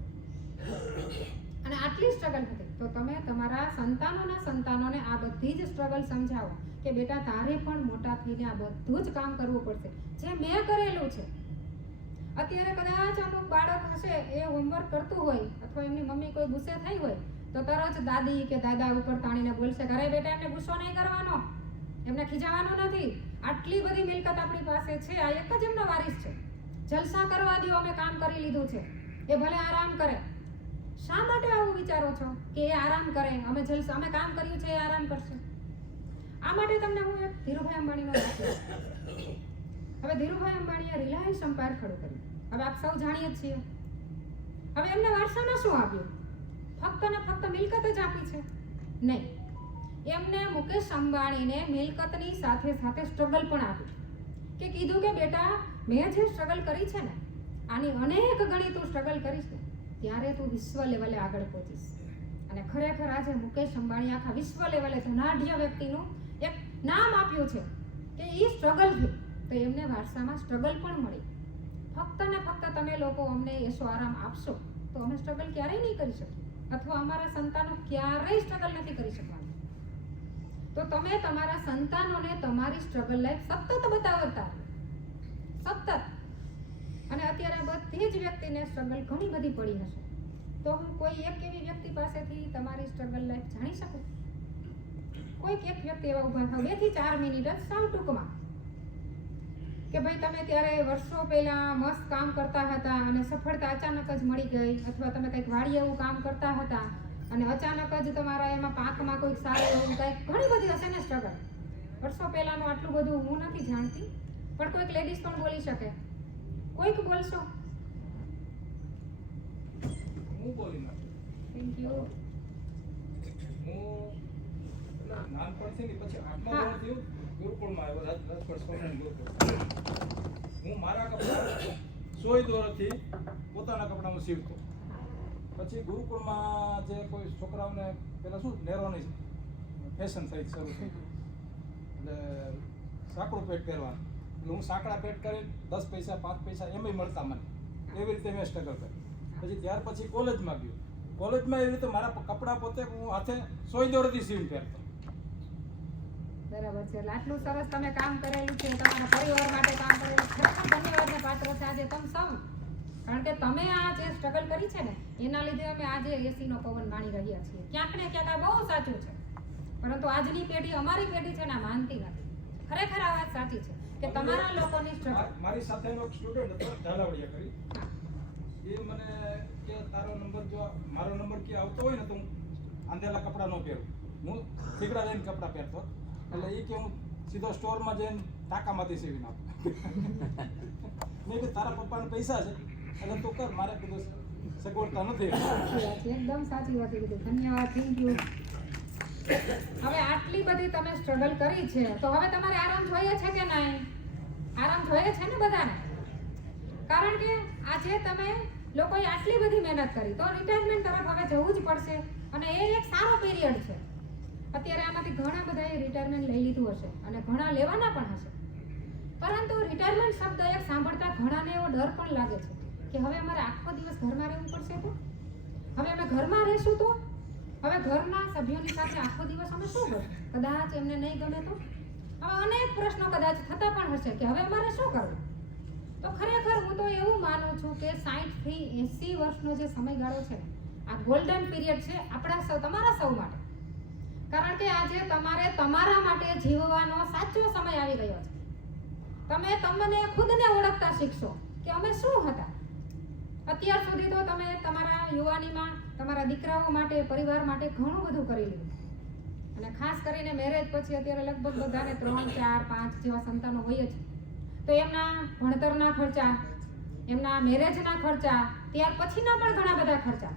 અને આટલી સ્ટ્રગલ હતી. તો તમે તમારા સંતાનોને આ બધી જ સ્ટ્રગલ સમજાવો કે બેટા તારે પણ મોટા થઈને આ બધું જ કામ કરવું પડશે જે મેં કરેલું છે. અત્યારે કદાચ અમુક બાળક હશે એ હોમવર્ક કરતું હોય અથવા એમની મમ્મી કોઈ ગુસ્સે થઈ હોય તો તરત દાદી કે દાદા ઉપર તાણીને બોલશે, અરે બેટા એમને ગુસ્સો નહીં કરવાનો, એમને ખીજાવાનો નથી, આટલી બધી મિલકત આપણી પાસે છે, આ એક જ એમનો વારીસ છે, જલસા કરવા દો, અમે કામ કરી લીધું છે, એ ભલે આરામ કરે. શા માટે આવું વિચારો છો કે એ આરામ કરે, અમે કામ કર્યું છે એ આરામ કરશે? આ માટે તમને હું એક ધીરુભાઈ અંબાણીનો દાખલો. હવે ધીરુભાઈ અંબાણીએ રિલાયન્સ એમ્પાયર ખડું કર્યું. હવે આપ સૌ જાણીએ જ છીએ. હવે એમને વારસામાં શું આપ્યું? ફક્ત ને ફક્ત મિલકત જ આપી છે? નહીં, એમને મુકેશ અંબાણીને મિલકતની સાથે સાથે સ્ટ્રગલ પણ આપ્યું કે કીધું કે બેટા મેં જે સ્ટ્રગલ કરી છે ને આની અનેક ગણી તું સ્ટ્રગલ કરીશ ને ત્યારે તું વિશ્વ લેવલે આગળ પહોંચીશ. અને ખરેખર આજે મુકેશ અંબાણી આખા વિશ્વ લેવલે ધનાઢ્ય વ્યક્તિનું એક નામ આપ્યું છે કે એ સ્ટ્રગલ થયું. તો એમને વારસામાં સ્ટ્રગલ પણ મળી. ફક્ત ને ફક્ત તમે લોકો અમને એસો આરામ આપશો તો અમે સ્ટ્રગલ ક્યારેય નહીં કરી શકીએ, અથવા અમારા સંતાનો ક્યારેય સ્ટ્રગલ નથી કરી શકવાના. તો તમે તમારા સંતાનોને તમારી સ્ટ્રગલ લાઈફ સતત બતાવતા વ્યક્તિને સ્ટ્રગલ ઘણી બધી પડી હશે, તો હું કોઈ એક એવી વ્યક્તિ પાસેથી તમારી સ્ટ્રગલ લાઈફ જાણી શકું? કોઈક એક વ્યક્તિ એવા ઊભા થાવ 2 થી 4 મિનિટ જ સાવ ટૂંકમાં, કે ભાઈ તમે ત્યારે વર્ષો પહેલા મસ્ત કામ કરતા હતા અને સફળતા અચાનક જ મળી ગઈ, અથવા તમે કંઈક વાડી એવું કામ કરતા હતા અને અચાનક જ તમારા એમાં પાકમાં કોઈ સારું એવું કંઈક, ઘણી બધી હશે ને સ્ટ્રગલ. વર્ષો પહેલાનું આટલું બધું હું નથી જાણતી, પણ કોઈક લેડીઝ પણ બોલી શકે. કોઈક બોલશો? હું બોલી નાખું. Thank you. હું નાનપણથી ને પછી 8મા ધોરણ થયું ગુરુકુળમાં આવ્યો, રાજકોટ સ્વામિનારાયણ ગુરુકુળ. હું મારા કપડા સોય દોરથી પોતાના કપડા હું સીવતો. પછી ગુરુકુળમાં જે કોઈ છોકરાઓને પેલા શું નેરોની ફેશન થઈ શરૂ થઈ, એટલે સાંકડું પેટ પહેરવાનું, એટલે હું સાંકડા પેટ કરી 10 પૈસા 5 પૈસા એમ મળતા મને, એવી રીતે મેં સ્ટ્રગલ કરી. પછી ત્યાર પછી કોલેજમાં ગયો. કોલેજમાં એવી રીતે મારા કપડાં પોતે હું હાથે સોય દોરથી સીવીને પહેરતો. બરાબર છે. એટલે આટલું સરસ તમે કામ કરેલું છે, તમારા પરિવાર માટે કામ કરેલું છે, ધન્યવાદને પાત્ર છે આજે તમે સૌ. કારણ કે તમે આ જે સ્ટ્રગલ કરી છે ને એના લીધે અમે આજે એસીનો પવન માણી રહ્યા છીએ. ક્યાંક ને ક્યાંક આ બહુ સાચું છે, પરંતુ આજની પેઢી, અમારી પેઢી છે ને આ માનતી નથી. ખરેખર આ વાત સાચી છે કે તમારા લોકોની સ્ટ્રગલ. મારી સાથેનો એક સ્ટુડન્ટ હતો, ઝાલાવાડિયા કરી, એ મને કે તારો નંબર જો મારો નંબર કે આવતો હોય ને તો હું આંધેલા કપડાં ન પહેરું, હું થીગડા લઈને કપડાં પહેરતો. એટલે એ કે હું સીધો સ્ટોરમાં જઈને ટાંકામાંથી સીવી નાખું. મેં કે તારા પપ્પાને પૈસા છે એટલે તું કર, મારે કીધું સગવડતા નથી. એકદમ સાચી વાત કીધી. ધન્યવાદ, થેન્ક યુ. હવે આટલી બધી તમે સ્ટ્રગલ કરી છે, તો હવે તમારે આરામ જોઈએ છે કે નહીં? આરામ જોઈએ છે ને બધાને? કારણ કે આજે તમે લોકોએ આટલી બધી મહેનત કરી, તો રિટાયરમેન્ટ તરફ હવે જવું જ પડશે, અને એ એક સારો પીરિયડ છે. અત્યારે આમાંથી ઘણા બધાએ રિટાયરમેન્ટ લઈ લીધું હશે અને ઘણા લેવાના પણ હશે, પરંતુ રિટાયરમેન્ટ શબ્દ એક સાંભળતા ઘણાને એવો ડર પણ લાગે છે કે હવે અમારે આખો દિવસ ઘરમાં રહેવું પડશે, તો હવે અમે ઘરમાં રહેશું, તો હવે ઘરના સભ્યોની સાથે આખો દિવસ અમે શું કરશું? કદાચ એમને નહીં ગમે તો હવે અનેક પ્રશ્નો કદાચ થતા પણ હશે કે હવે અમારે શું કરવું? તો ખરેખર હું તો એવું માનું છું કે 60 થી 80 વર્ષનો જે સમયગાળો છે આ ગોલ્ડન પીરિયડ છે આપણા સૌ, તમારા સૌ માટે. કારણ કે આજે તમારે તમારા માટે જીવવાનો સાચો સમય આવી ગયો છે. તમે તમને ખુદને ઓળખતા શીખશો કે અમે શું હતા. અત્યાર સુધી તો તમે તમારા યુવાનીમાં તમારા દીકરાઓ માટે, પરિવાર માટે ઘણું બધું કરી લીધું, અને ખાસ કરીને મેરેજ પછી અત્યારે લગભગ બધાને 3, 4, 5 જેવા સંતાનો હોય જ, તો એમના ભણતરના ખર્ચા, એમના મેરેજના ખર્ચા, ત્યાર પછીના પણ ઘણા બધા ખર્ચા,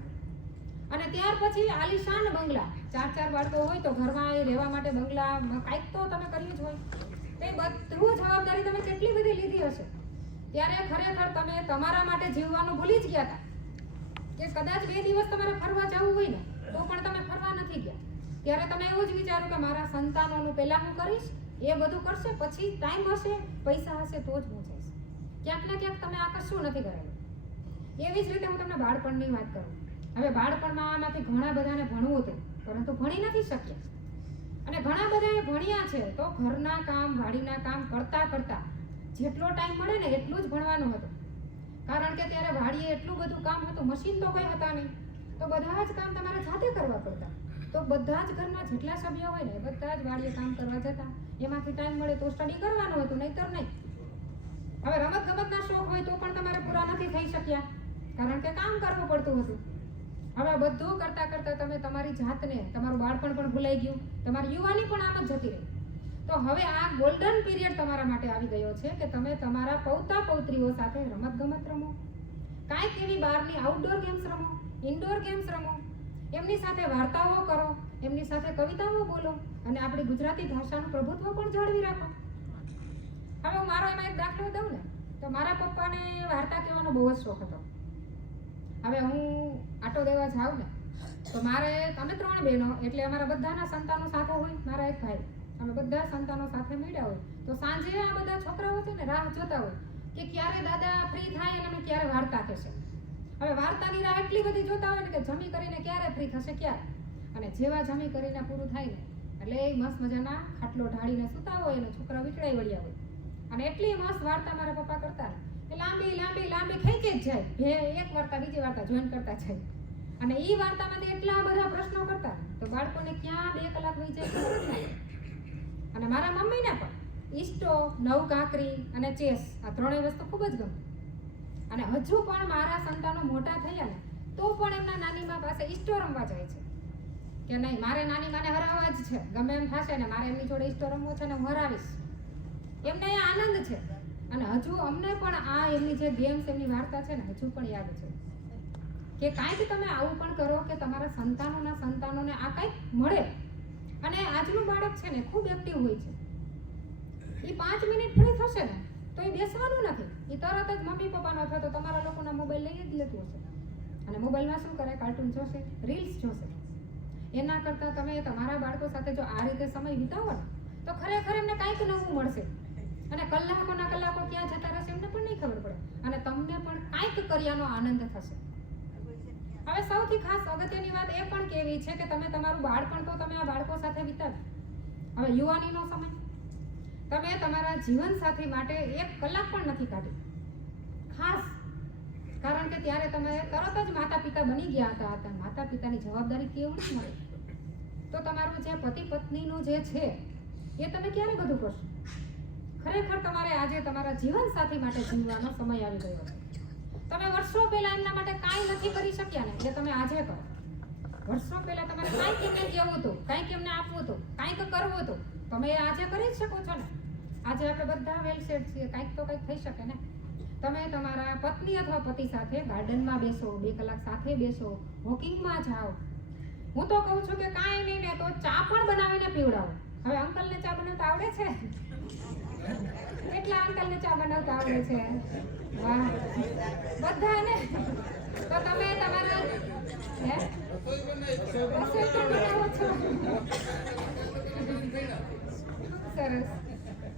અને ત્યાર પછી આલિશાન બંગલા, 4 બાળકો હોય તો ઘરમાં એ રહેવા માટે બંગલા, કાંઈક તો તમે કર્યું જ હોય. તો એ બધું જવાબદારી તમે કેટલી બધી લીધી હશે. ત્યારે ખરેખર તમે તમારા માટે જીવવાનું ભૂલી જ ગયા હતા, કે કદાચ 2 દિવસ તમારે ફરવા જવું હોય ને તો પણ તમે ફરવા નથી ગયા. ત્યારે તમે એવું જ વિચાર્યું કે મારા સંતાનોનું પહેલાં હું કરીશ, એ બધું કરશે, પછી ટાઈમ હશે, પૈસા હશે તો જ હું જઈશ. ક્યાંક ને ક્યાંક તમે આ કશું નથી કરેલું. એવી જ રીતે હું તમને બાળપણની વાત કરું. હવે બાળપણમાં આમાંથી ઘણા બધાને ભણવું હતું, પરંતુ ભણી નથી શક્યા, અને ઘણા બધાએ ભણ્યા છે તો ઘરના કામ, વાડીના કામ કરતા કરતા જેટલો ટાઈમ મળે ને એટલું જ ભણવાનું હતું. કારણ કે ત્યારે વાડીએ એટલું બધું કામ હતું, મશીન તો કંઈ હતા નહીં, તો બધા જ કામ તમારે જાતે કરવા પડતા. તો બધા જ ઘરના જેટલા સભ્યો હોય ને એ બધા જ વાડીએ કામ કરવા જતા. એમાંથી ટાઈમ મળે તો સ્ટડી કરવાનું હતું, નહીંતર નહીં. હવે રમત ગમતના શોખ હોય તો પણ તમારે પૂરા નથી થઈ શક્યા, કારણ કે કામ કરવું પડતું હતું. હવે બધું કરતા કરતા તમે તમારી જાતને, તમારું બાળપણ પણ ભૂલાઈ ગયું, તમારી યુવાની પણ આમ જ જતી રહી. તો હવે આ ગોલ્ડન પીરિયડ તમારા માટે આવી ગયો છે કે તમે તમારા પૌતા પૌત્રીઓ સાથે રમત ગમત રમો, કાંઈક એવી બહારની આઉટડોર ગેમ્સ રમો, ઇન્ડોર ગેમ્સ રમો, એમની સાથે વાર્તાઓ કરો, એમની સાથે કવિતાઓ બોલો, અને આપણી ગુજરાતી ભાષાનું પ્રભુત્વ પણ જાળવી રાખો. હવે હું મારો એમાં એક દાખલો દઉં ને, તો મારા પપ્પાને વાર્તા કહેવાનો બહુ જ શોખ હતો. હવે હું આટો દેવા જાઉં ને તો મારે, અમે 3 બહેનો, એટલે અમારા બધાના સંતાનો સાથે હોય, મારા એક ભાઈ, અમે બધા સંતાનો સાથે મળ્યા હોય, તો સાંજે આ બધા છોકરાઓ છે ને રાહ જોતા હોય કે ક્યારે દાદા ફ્રી થાય અને અમે ક્યારે વાર્તા કહેશે. હવે વાર્તાની રાહ એટલી બધી જોતા હોય ને કે જમી કરીને ક્યારે ફ્રી થશે, ક્યારે. અને જેવા જમી કરીને પૂરું થાય ને એટલે એ મસ્ત મજાના ખાટલો ઢાળીને સૂતા હોય અને છોકરા વીંટળાઈ વળ્યા હોય, અને એટલી મસ્ત વાર્તા મારા પપ્પા કરતા ને એટલે લાંબી લાંબી લાંબી ખેંચી જ જાય, એક વાર્તા બીજી વાર્તા જોઈન કરતા જાય, અને ઈ વાર્તામાંથી એટલા બધા પ્રશ્નો કરતા તો બાળકોને ક્યાં 2 કલાક વહી જાય ખબર જ ના પડે. અને મારા મમ્મીને પણ ઈસ્ટો, નવકાંકરી અને ચેસ આ ત્રણેય વસ્તુ ખૂબ જ ગમે. અને હજુ પણ મારા સંતાનો મોટા થયા ને તો પણ એમના નાનીમા પાસે ઈસ્ટો રમવા જાય છે કે નહીં, મારે નાનીમાને હરાવવા જ છે, ગમે એમ થશે ને મારે એમની જોડે ઈસ્ટો રમવો છે ને હું હરાવીશ. એમને એ આનંદ છે. અને હજુ અમને પણ આ એમની જે ગેમ્સ, એમની વાર્તા છે ને હજુ પણ યાદ છે કે કાંઈક તમે આવું પણ કરો કે તમારા સંતાનોને આ કંઈક મળે. અને આજનું બાળક છે ને ખૂબ એક્ટિવ હોય છે. એ 5 મિનિટ ફ્રી થશે ને તો એ બેસવાનું નથી, એ તરત જ મમ્મી પપ્પાનો અથવા તો તમારા લોકોના મોબાઈલ લઈ જ લેતું હશે. અને મોબાઈલમાં શું કરે, કાર્ટૂન જોશે, રીલ્સ જોશે. એના કરતાં તમે તમારા બાળકો સાથે જો આ રીતે સમય વિતાવો ને તો ખરેખર એમને કાંઈક નવું મળશે. અને કલાકોના કલાકો ક્યાં જતા રહેશે એમને પણ નહીં ખબર પડે, અને તમને પણ કાંઈક કર્યાનો આનંદ થશે. હવે સૌથી ખાસ અગત્યની વાત એ પણ કહેવી છે કે તમે તમારું બાળપણ તો તમે આ બાળકો સાથે વિતાવ્યું. હવે યુવાનીનો સમય તમે તમારા જીવનસાથી માટે 1 કલાક પણ નથી કાઢી. ખાસ કારણ કે ત્યારે તમે તરત જ માતા પિતા બની ગયા હતા. માતા પિતાની જવાબદારી કેવડી મળે તો તમારું જે પતિ પત્નીનું જે છે એ તમે ક્યારે બધું કરશો? ખરેખર તમારે આજે તમારા જીવનસાથી માટે જીવવાનો સમય આવી ગયો છે. તમે વર્ષો પહેલા એમના માટે કાંઈ નથી કરી શક્યા ને એટલે તમે આજે કરો. વર્ષો પહેલા તમારે કાંઈક એમને કહેવું હતું, કાંઈક એમને આપવું હતું, કાંઈક કરવું હતું, તમે એ આજે કરી જ શકો છો ને. આજે આપણે બધા વેલ સેટ છીએ, કાંઈક તો કંઈક થઈ શકે ને. તમે તમારા પત્ની અથવા પતિ સાથે ગાર્ડનમાં બેસો, 2 કલાક સાથે બેસો, વોકિંગમાં જાઓ. હું તો કહું છું કે કાંઈ નહીં ને તો ચા પણ બનાવીને પીવડાવો. હવે અંકલને ચા બનાવતા આવડે છે? કેટલા અંકલને ચા બનાવતા આવડે છે? વાહ, બધાને. તો તમે તમારા રસોઈ પણ બનાવો છો? સરસ.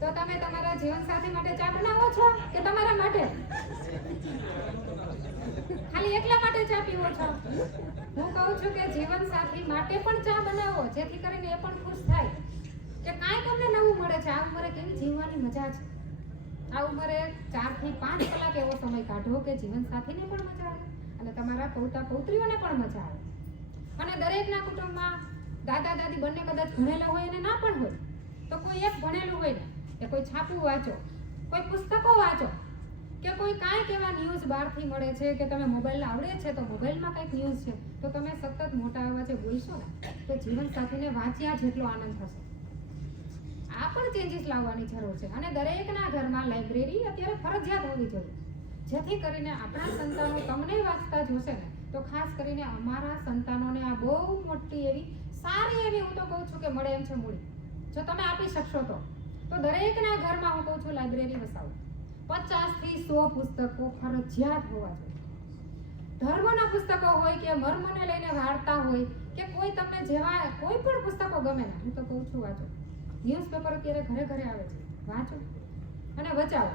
તો તમે તમારા જીવનસાથી માટે ચા બનાવો છો કે તમારા માટે? ખાલી એકલા માટે ચા પીવો છો? હું કહું છું કે જીવનસાથી માટે પણ ચા બનાવો, જેથી કરીને એ પણ ખુશ થાય કે કાંઈક અમને નવું મળે છે. આ ઉંમરે કેવી જીવવાની મજા છે. આ ઉંમરે 4 થી 5 કલાક એવો સમય કાઢો કે જીવનસાથીને પણ મજા આવે અને તમારા પૌતા પૌત્રીઓને પણ મજા આવે. અને દરેકના કુટુંબમાં દાદા દાદી બંને કદાચ ભણેલા હોય અને ના પણ હોય તો કોઈ એક ભણેલું હોય ને કે કોઈ છાપું વાંચો, કોઈ પુસ્તકો વાંચો, કે કોઈ કાંઈક એવા ન્યૂઝ બહારથી મળે છે કે તમે મોબાઈલ આવડે છે તો મોબાઈલમાં કંઈક ન્યૂઝ છે તો તમે સતત મોટા અવાજે બોલશો ને તો જીવનસાથીને વાંચ્યા જેટલો આનંદ થશે. આ પણ ચેન્જીસ લાવવાની જરૂર છે. અને દરેકના ઘરમાં લાઇબ્રેરી અત્યારે ફરજિયાત હોવી જોઈએ, જેથી કરીને આપણા સંતાનો તમને વાંચતા જોશે ને તો ખાસ કરીને અમારા સંતાનોને આ બહુ મોટી એવી સારી એવી હું તો કહું છું કે મળે એમ છે મૂડી. જો તમે આપી શકશો તો દરેકના ઘરમાં હું કહું છું લાઇબ્રેરી વસાવો. 50 થી 100 પુસ્તકો ફરજિયાત હોવા જોઈએ. ધર્મના પુસ્તકો હોય કે મર્મને લઈને વાર્તા હોય કે કોઈ તમને જેવા કોઈ પણ પુસ્તકો ગમે ને હું તો કહું છું વાંચો. ન્યૂઝપેપર અત્યારે ઘરે ઘરે આવે છે, વાંચો અને બચાવો.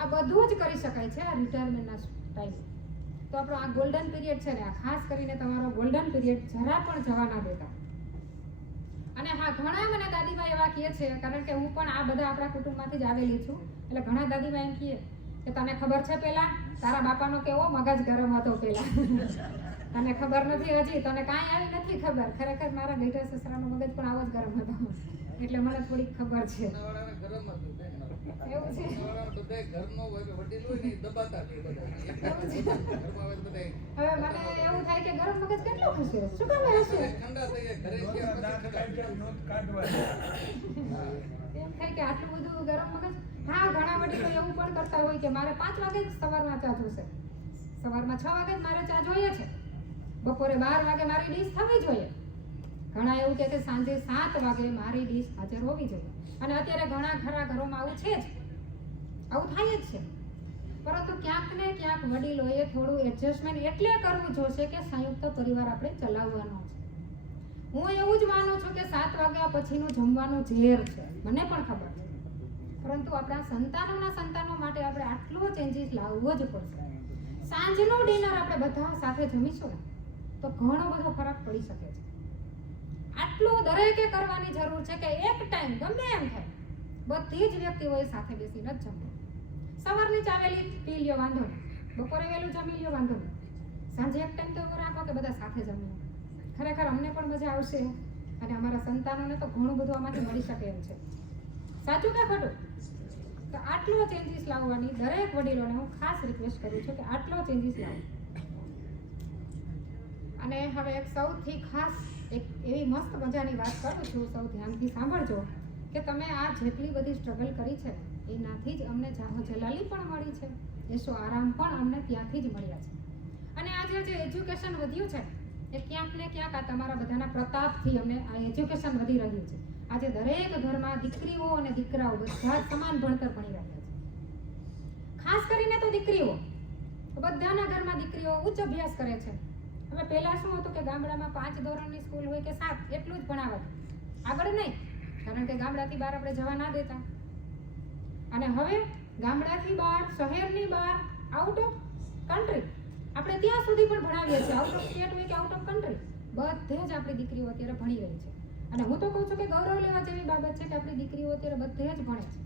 આ બધું જ કરી શકાય છે આ રિટાયરમેન્ટના ટાઈમે. તો આપણો આ ગોલ્ડન પીરિયડ છે ને, આ ખાસ કરીને તમારો ગોલ્ડન પીરિયડ જરા પણ જવા ના દેતા. અને હા, ઘણા મને દાદીમાં એવા કહે છે, કારણ કે હું પણ આ બધા આપણા કુટુંબમાંથી જ આવેલી છું, એટલે ઘણા દાદીમાં એમ કહે કે તને ખબર છે પહેલા તારા બાપાનો કેવો મગજ ગરમ હતો પહેલા, તને ખબર નથી હજી, તને કાંઈ આવી નથી ખબર. ખરેખર મારા બેટા સસરાનો મગજ પણ આવો જ ગરમ હતો, એટલે મને થોડીક ખબર છે. એવું છે? હવે મને એવું થાય કે ગરમ મગજ કેટલો હશે, શું કામ હશે? એમ થાય કે આટલું બધું ગરમ મગજ. હા, ઘણા વડીલો એવું પણ કરતા હોય કે મારે 5 વાગે જ સવારમાં ચા જોશે, સવારમાં 6 વાગે જ મારે ચા જોઈએ છે, બપોરે 12 વાગે મારી ડીશ થવી જોઈએ. ઘણા એવું કહે કે સાંજે 7 વાગે મારી ડીશ હાજર હોવી જોઈએ. અને અત્યારે ઘણા ખરા ઘરોમાં આવું છે જ, આવું થાય જ છે. પરંતુ ક્યાંક ને ક્યાંક વડીલોએ થોડું એડજસ્ટમેન્ટ એટલે કરવું જોશે કે સંયુક્ત પરિવાર આપણે ચલાવવાનો છે. હું એવું જ માનું છું કે 7 વાગ્યા પછીનું જમવાનું ઝેર છે, મને પણ ખબર છે. પરંતુ આપણા સંતાનો માટે આપણે આટલો ચેન્જીસ લાવવો જ પડશે. સાંજનું ડિનર આપણે બધા સાથે જમીશું ને તો ઘણો બધો ફરક પડી શકે છે. આટલું દરેકે કરવાની જરૂર છે કે એક ટાઈમ ગમે એમ થાય બધી જ વ્યક્તિઓએ સાથે બેસીને જ જમવું. સવારની ચાવેલી પી લ્યો વાંધો નહીં, બપોરે વહેલું જમી લ્યો વાંધો નહીં, સાંજે એક ટાઈમ તો એવો રાખો કે બધા સાથે જમીએ. ખરેખર અમને પણ મજા આવશે અને અમારા સંતાનોને તો ઘણું બધું આમાંથી મળી શકે એમ છે. સાચું કે ખોટું? તો આટલો ચેન્જીસ લાવવાની દરેક વડીલોને હું ખાસ રિક્વેસ્ટ કરું છું કે આટલો ચેન્જીસ લાવો. અને હવે એક સૌથી ખાસ એક એવી મસ્ત મજાની વાત કરું છું, સૌ ધ્યાનથી સાંભળજો કે તમે આ જેટલી બધી સ્ટ્રગલ કરી છે એનાથી જ અમને જાહો જલાલી પણ મળી છે, એસો આરામ પણ અમને ત્યાંથી જ મળ્યા છે. અને આજે જે એજ્યુકેશન વધ્યું છે એ ક્યાંક ને ક્યાંક આ તમારા બધાના પ્રતાપથી અમને આ એજ્યુકેશન વધી રહ્યું છે. આજે દરેક ઘરમાં દીકરીઓ અને દીકરાઓ બધા સમાન ભણતર ભણી રહ્યા છે. ખાસ કરીને તો દીકરીઓ, બધાના ઘરમાં દીકરીઓ ઉચ્ચ અભ્યાસ કરે છે. હવે પહેલા શું હતું કે ગામડામાં 5 ધોરણની સ્કૂલ હોય કે 7 એટલું જ ભણાવત, આગળ નહીં, કારણ કે ગામડાથી બહાર આપણે જવા ના દેતા. અને હવે ગામડાથી બહાર, શહેરની બહાર, આઉટ ઓફ કન્ટ્રી આપણે ત્યાં સુધી પણ ભણાવીએ છીએ. આઉટ ઓફ સ્ટેટ હોય કે આઉટ ઓફ કન્ટ્રી, બધે જ આપણી દીકરીઓ અત્યારે ભણી રહી છે. અને હું તો કહું છું કે ગૌરવ લેવા જેવી બાબત છે કે આપણી દીકરીઓ અત્યારે બધે જ ભણે છે.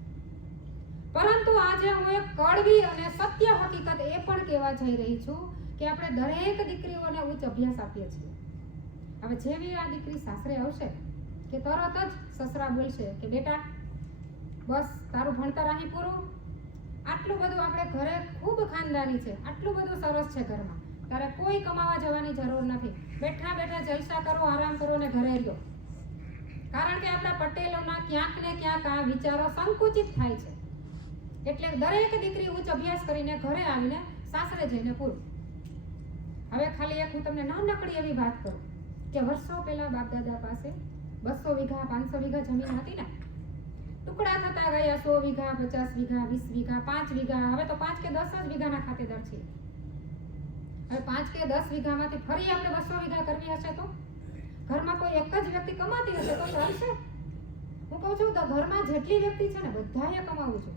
પરંતુ આજે હું એક કડવી અને સત્ય હકીકત એ પણ કહેવા જઈ રહી છું કે આપણે દરેક દીકરીઓને ઉચ્ચ અભ્યાસ આપીએ છીએ. હવે જેવી આ દીકરી સાસરે આવશે કે તરત જ સસરા બોલશે કે બેટા બસ તારું ભણતર અહીં પૂરું, આટલું બધું આપણે ઘરે ખૂબ ખાનદાની છે, આટલું બધું સરસ છે ઘરમાં, તારે કોઈ કમાવા જવાની જરૂર નથી, બેઠા બેઠા જલસા કરો, આરામ કરો ને ઘરે રહ્યો. કારણ કે આપણા પટેલોના ક્યાંક ને ક્યાંક આ વિચારો સંકુચિત થાય છે. એટલે દરેક દીકરી ઉચ્ચ અભ્યાસ કરીને ઘરે આવીને સાસરે જઈને પૂરું. હવે ખાલી એક હું તમને નાનકડી એવી વાત કરું કે વર્ષો પહેલા બાપ દાદા પાસે 200 વીઘા 500 વીઘા જમીન હતી ને, ટુકડા થતા ગયા 100 વીઘા 50 વીઘા 20 વીઘા 5 વીઘા, હવે તો 5 કે 10 જ વીઘાના ખાતેદાર છીએ. હવે 5 કે 10 વીઘામાંથી ફરી આપણે 200 વીઘા કરવી હશે તો ઘરમાં કોઈ એક જ વ્યક્તિ કમાતી હશે તો ચાલશે? હું કહું છું તો ઘરમાં જેટલી વ્યક્તિ છે ને બધાએ કમાવું છે.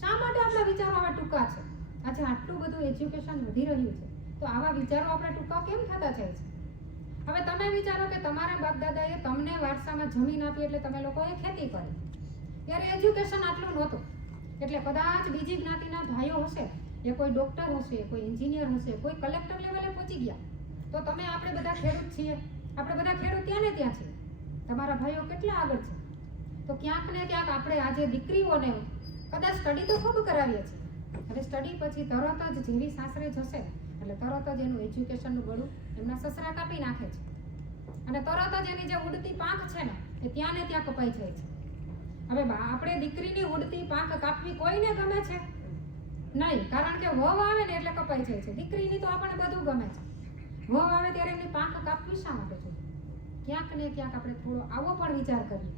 શા માટે આપણા વિચારો આવા ટૂંકા છે? આજે આટલું બધું એજ્યુકેશન વધી રહ્યું છે તો આવા વિચારો આપણે ટૂંકા કેમ થતા જાય છે? હવે તમે વિચારો કે તમારા બાપ દાદાએ તમને વારસામાં જમીન આપી એટલે તમે લોકોએ ખેતી કરી. ત્યારે એજ્યુકેશન આટલું નહોતું, એટલે કદાચ બીજી જ્ઞાતિના ભાઈઓ હશે, એ કોઈ ડોક્ટર હશે, કોઈ એન્જિનિયર હશે, કોઈ કલેક્ટર લેવલે પહોંચી ગયા, તો તમે આપણે બધા ખેડૂત છીએ, આપણે બધા ખેડૂત ત્યાં ને ત્યાં છીએ, તમારા ભાઈઓ કેટલા આગળ છે. તો ક્યાંક ને ક્યાંક આપણે આજે દીકરીઓને કદાચ સ્ટડી તો ખૂબ કરાવીએ છીએ, હવે સ્ટડી પછી તરત જ જેવી સાસરે જશે એટલે તરત જ એનું એજ્યુકેશનનું ગળું એમના સસરા કાપી નાખે છે અને તરત જ એની જે ઉડતી પાંખ છે ને એ ત્યાં ને ત્યાં કપાઈ જાય છે. હવે આપણે દીકરીની ઉડતી પાંખ કાપવી કોઈને ગમે છે નહીં, કારણ કે વહુ આવે ને એટલે કપાઈ જાય છે. દીકરીની તો આપણને બધું ગમે છે, વહુ આવે ત્યારે એમની પાંખ કાપવી શા માટે છે? ક્યાંક ને ક્યાંક આપણે થોડો આવો પણ વિચાર કરીએ.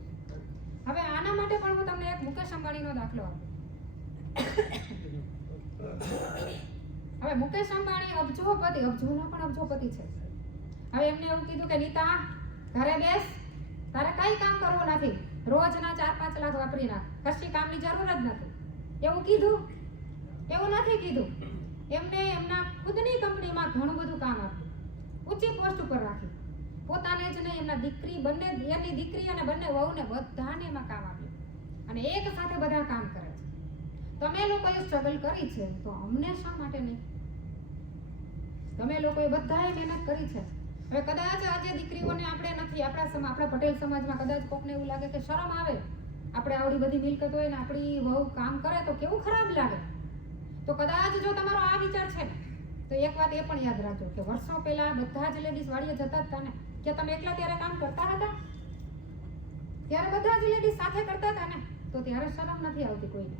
હવે આના માટે પણ હું તમને એક મુકેશ અંબાણીનો દાખલો આપું. હવે મુકેશ અંબાણી અબજોના પણ અબજોપતિ છે. હવે એમને એવું કીધું કે નીતા ઘરે બેસ, તારે કઈ કામ કરવું નથી, રોજના 4-5 લાખ વાપરી નાખ, કશી કામની જરૂર જ નથી. એવું કીધું? એવું નથી કીધું. એમને એમના ખુદની કંપનીમાં ઘણું બધું કામ આપ્યું, ઊંચી પોસ્ટ ઉપર રાખી, પોતાને જ નહીં એમના દીકરી બંને, એમની દીકરી અને બંને વહુને બધાને એમાં કામ આપ્યું અને એક સાથે બધા કામ કરે છે. તમે લોકોએ સ્ટ્રગલ કરી છે તો અમને શા માટે નહીં? તમે લોકોએ બધાએ મહેનત કરી છે. હવે કદાચ આજે દીકરીઓને આપણે નથી, આપણા પટેલ સમાજમાં કદાચ કોકને એવું લાગે કે શરમ આવે, આપણે આવડી બધી મિલકત હોય ને આપણી વહુ કામ કરે તો કેવું ખરાબ લાગે. તો કદાચ જો તમારો આ વિચાર છે તો એક વાત એ પણ યાદ રાખજો કે વર્ષો પહેલા બધા જ લેડીઝ વાડીએ જતા હતા ને, કે તમે એકલા ત્યારે કામ કરતા હતા? ત્યારે બધા જ લેડીઝ સાથે કરતા હતા ને, તો ત્યારે શરમ નથી આવતી કોઈને,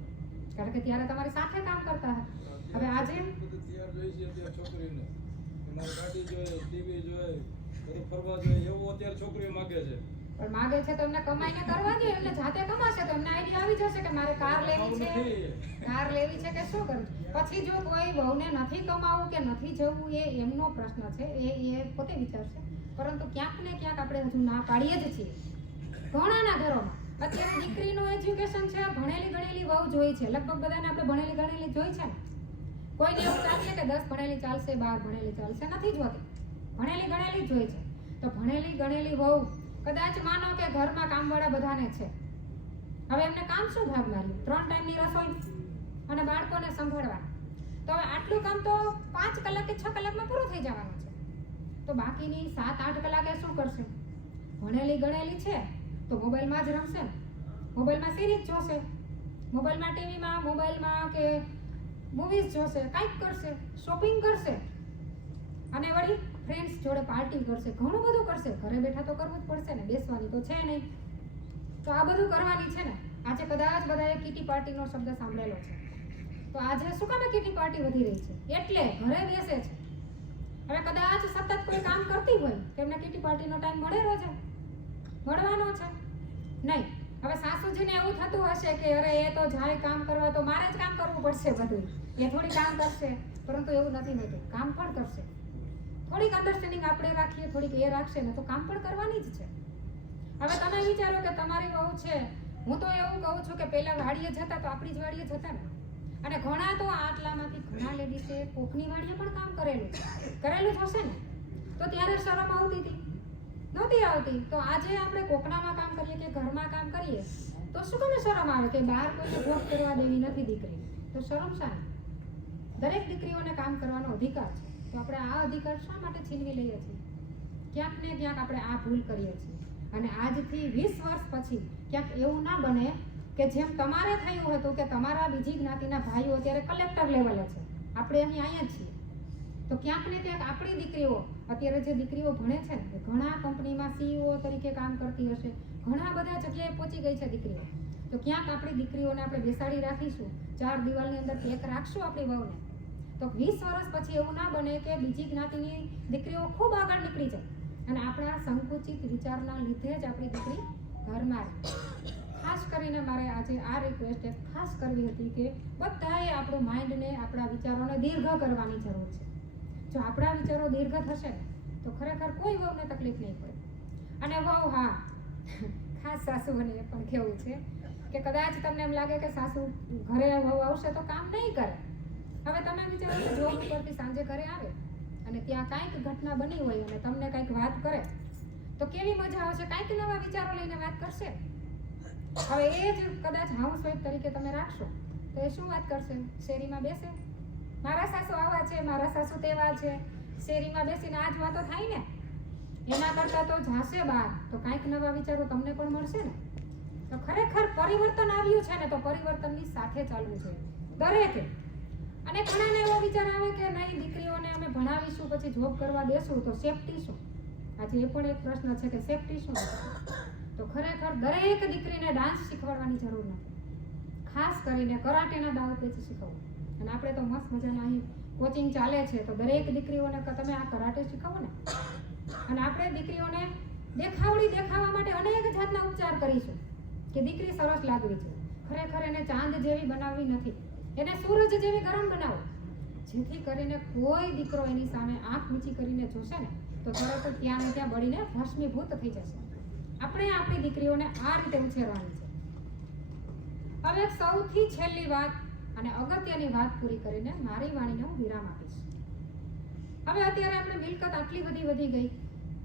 કારણ કે ત્યારે તમારી સાથે કામ કરતા હતા. હવે આજે છોકરીને ગાડી જોઈએ, ટીવી જોઈએ, ફરવા જોઈએ એવું અત્યારે છોકરીઓ માંગે છે. પણ માંગે છે તો એમને કમાઈને કરવા દે, એટલે જાતે કમાશે તો એમને આઈડિયા આવી જશે કે મારે કાર લેવી છે કે શું કરવું. પછી જો કોઈ વહુને નથી કમાવું કે નથી જવું એ એમનો પ્રશ્ન છે, એ પોતે વિચારશે. પરંતુ ક્યાંક ને ક્યાંક આપણે હજુ ના પાડીએ જ છીએ ઘણાના ઘરોમાં. અત્યારે દીકરીનું એજ્યુકેશન છે, ભણેલી ગણેલી વહુ જોઈ છે, લગભગ બધાને આપણે ભણેલી ગણેલી જોઈ છે ને. કોઈને એવું ચાલશે કે 10 ભણેલી ચાલશે, 12 ભણેલી ચાલશે, નથી જોતી, ભણેલી ગણેલી જ જોઈ છે. તો ભણેલી ગણેલી વહુ કદાચ માનો કે ઘરમાં કામવાળા બધાને છે, હવે એમને કામ શું ભાગ માર્યું? 3 ટાઈમની રસોઈ, અને બાળકોને સંભાળવાના. તો હવે આટલું કામ તો 5 કલાક કે 6 કલાકમાં પૂરું થઈ જવાનું છે. તો બાકીની 7-8 કલાકે શું કરશે? ભણેલી ગણેલી છે તો મોબાઈલમાં જ રમશે ને, મોબાઈલમાં સિરીઝ જોશે, મોબાઈલમાં ટીવીમાં, મોબાઈલમાં કે મૂવીઝ જોશે, કંઈક કરશે, શોપિંગ કરશે અને વળી ફ્રેન્ડ્સ જોડે પાર્ટી કરશે, ઘણું બધું કરશે. ઘરે બેઠા તો કરવું જ પડશે ને, બેસવાની તો છે નહીં. તો આ બધું કરવાની છે ને. આજે કદાચ બધાએ કીટી પાર્ટીનો શબ્દ સાંભળેલો છે. તો આજે શું કામ કીટી પાર્ટી વધી રહી છે? એટલે ઘરે બેસે છે. હવે કદાચ સતત કોઈ કામ કરતી હોય તો એમને કીટી પાર્ટીનો ટાઈમ મળે રોજે? મળવાનો છે નહીં. હવે સાસુજીને એવું થતું હશે કે અરે એ તો જાય કામ કરવા તો મારે જ કામ કરવું પડશે બધું. એ થોડી કામ કરશે, પરંતુ એવું નથી હોતું. કામ પણ કરશે. થોડીક અન્ડરસ્ટેન્ડિંગ આપણે રાખીએ, થોડીક એ રાખશે ને તો કામ પણ કરવાની જ છે. હવે તમે વિચારો કે તમારી વહુ છે, હું તો એવું કહું છું કે પહેલા વાડીએ જતા તો આપણી જ વાડીએ જતા ને. અને ઘણા તો આટલામાંથી ઘણા લેડીઝે કોકની વાડીએ પણ કામ કરેલું જ હશે ને. તો ત્યારે શરમ આવતી હતી? નહોતી આવતી. તો આજે આપણે કોકનામાં કામ કરીએ કે ઘરમાં કામ કરીએ તો શું કામ શરમ આવે કે બહાર કોઈને જોબ કરવા દેવી નથી દીકરી? તો શરમ શાની? દરેક દીકરીઓને કામ કરવાનો અધિકાર છે. તો આપણે આ અધિકાર શા માટે છીનવી લઈએ છીએ? ક્યાંક ને ક્યાંક આપણે આ ભૂલ કરીએ છીએ. અને આજથી 20 વર્ષ પછી ક્યાંક એવું ના બને કે જેમ તમારે થયું હતું કે તમારા બીજી જ્ઞાતિના ભાઈઓ અત્યારે કલેક્ટર લેવલે છે, આપણે અહીંયા જ છીએ. તો ક્યાંક ને ક્યાંક આપણી દીકરીઓ અત્યારે જે દીકરીઓ ભણે છે ને, ઘણા કંપનીમાં CEO તરીકે કામ કરતી હશે, ઘણા બધા જગ્યાએ પહોંચી ગઈ છે દીકરીઓ. તો ક્યાંક આપણી દીકરીઓને આપણે બેસાડી રાખીશું, 4 દિવાલની અંદર પેક રાખશું આપણી વહુને, તો 20 વર્ષ પછી એવું ના બને કે બીજી જ્ઞાતિની દીકરીઓ ખૂબ આગળ નીકળી જાય અને આપણા સંકુચિત વિચારના લીધે જ આપણી દીકરી ઘરમાં રહે. ખાસ કરીને મારે આજે આ રિક્વેસ્ટ ખાસ કરવી હતી કે બધાએ આપણું માઇન્ડને, આપણા વિચારોને દીર્ઘ કરવાની જરૂર છે. જો આપણા વિચારો દીર્ઘ થશે ને તો ખરેખર કોઈ વહુને તકલીફ નહીં પડે. અને વહુ, હા, ખાસ સાસુઓને એ પણ કહેવું છે કે કદાચ તમને એમ લાગે કે સાસુ ઘરે વહુ આવશે તો કામ નહીં કરે. હવે તમે વિચારો કે જોબ ઉપરથી સાંજે ઘરે આવે અને ત્યાં કાંઈક ઘટના બની હોય અને તમને કાંઈક વાત કરે તો કેવી મજા આવશે? કાંઈક નવા વિચારો લઈને વાત કરશે. હવે એ જ કદાચ હાઉસવાઈફ તરીકે તમે રાખશો તો એ શું વાત કરશે? શેરીમાં બેસે, મારા સાસુ આવા છે, મારા સાસુ તેવા છે, શેરીમાં બેસીને આ જ વાતો થાય ને. એના કરતાં તો જાશે બહાર તો કાંઈક નવા વિચારો તમને પણ મળશે ને. તો ખરેખર પરિવર્તન આવ્યું છે ને તો પરિવર્તનની સાથે ચાલવું જોઈએ દરેકે. અને ઘણાને એવો વિચાર આવે કે નહીં, દીકરીઓને અમે ભણાવીશું પછી જોબ કરવા દેશું તો સેફટી શું? આજે એ પણ એક પ્રશ્ન છે કે સેફટી શું? તો ખરેખર દરેક દીકરીને ડાન્સ શીખવાડવાની જરૂર નથી. ખાસ કરીને કરાટેના દાવ પેચ શીખવવું. અને આપણે તો મસ્ત મજાના અહીં કોચિંગ ચાલે છે તો દરેક દીકરીઓને તમે આ કરાટે શીખવો ને. અને આપણે દીકરીઓને દેખાવા માટે અનેક જાતના ઉપચાર કરીશું કે દીકરી સરસ લાગવી છે. ખરેખર એને ચાંદ જેવી બનાવવી નથી, એને સૂરજ જેવી ગરમ બનાવો, જેથી કરીને કોઈ દીકરો એની સામે આંખ ઊંચી કરીને જોશે ને તો તરત જ ત્યાં ને ત્યાં બળીને ભસ્મીભૂત થઈ જશે. આપણે આપણી દીકરીઓને આ રીતે ઉછેરવાની છે. હવે સૌથી છેલ્લી વાત અને અગત્યની વાત પૂરી કરીને મારી વાણીને હું વિરામ આપીશ. હવે અત્યારે આપણે મિલકત આટલી બધી વધી ગઈ,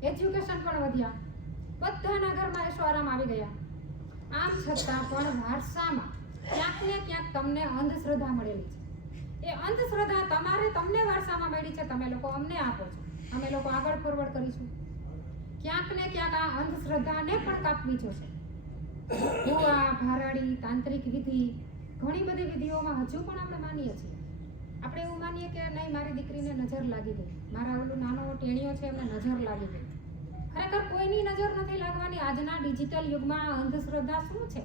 એજ્યુકેશન પણ વધ્યા, બધાના ઘરમાં એશો આરામ આવી ગયા. આમ છતાં પણ વારસામાં ક્યાંક ને ક્યાંક તમને અંધશ્રદ્ધા મળેલી છે. એ અંધશ્રદ્ધા તમને વારસામાં મળી છે, તમે લોકો અમને આપો છો, અમે લોકો આગળ ફોરવર્ડ કરીશું. ક્યાંક ને ક્યાંક આ અંધશ્રદ્ધાને પણ કાપવી જોશે. ભુવા, ભારાડી, તાંત્રિક વિધિ, ઘણી બધી વિધિઓમાં હજુ પણ આપણે માનીએ છીએ. આપણે એવું માનીએ કે નહીં, મારી દીકરીને નજર લાગી ગઈ, મારા ઓલું નાનો ટેણીયો છે એમને નજર લાગી ગઈ. ખરેખર કોઈની નજર નથી લાગવાની. આજના ડિજિટલ યુગમાં અંધશ્રદ્ધા શું છે?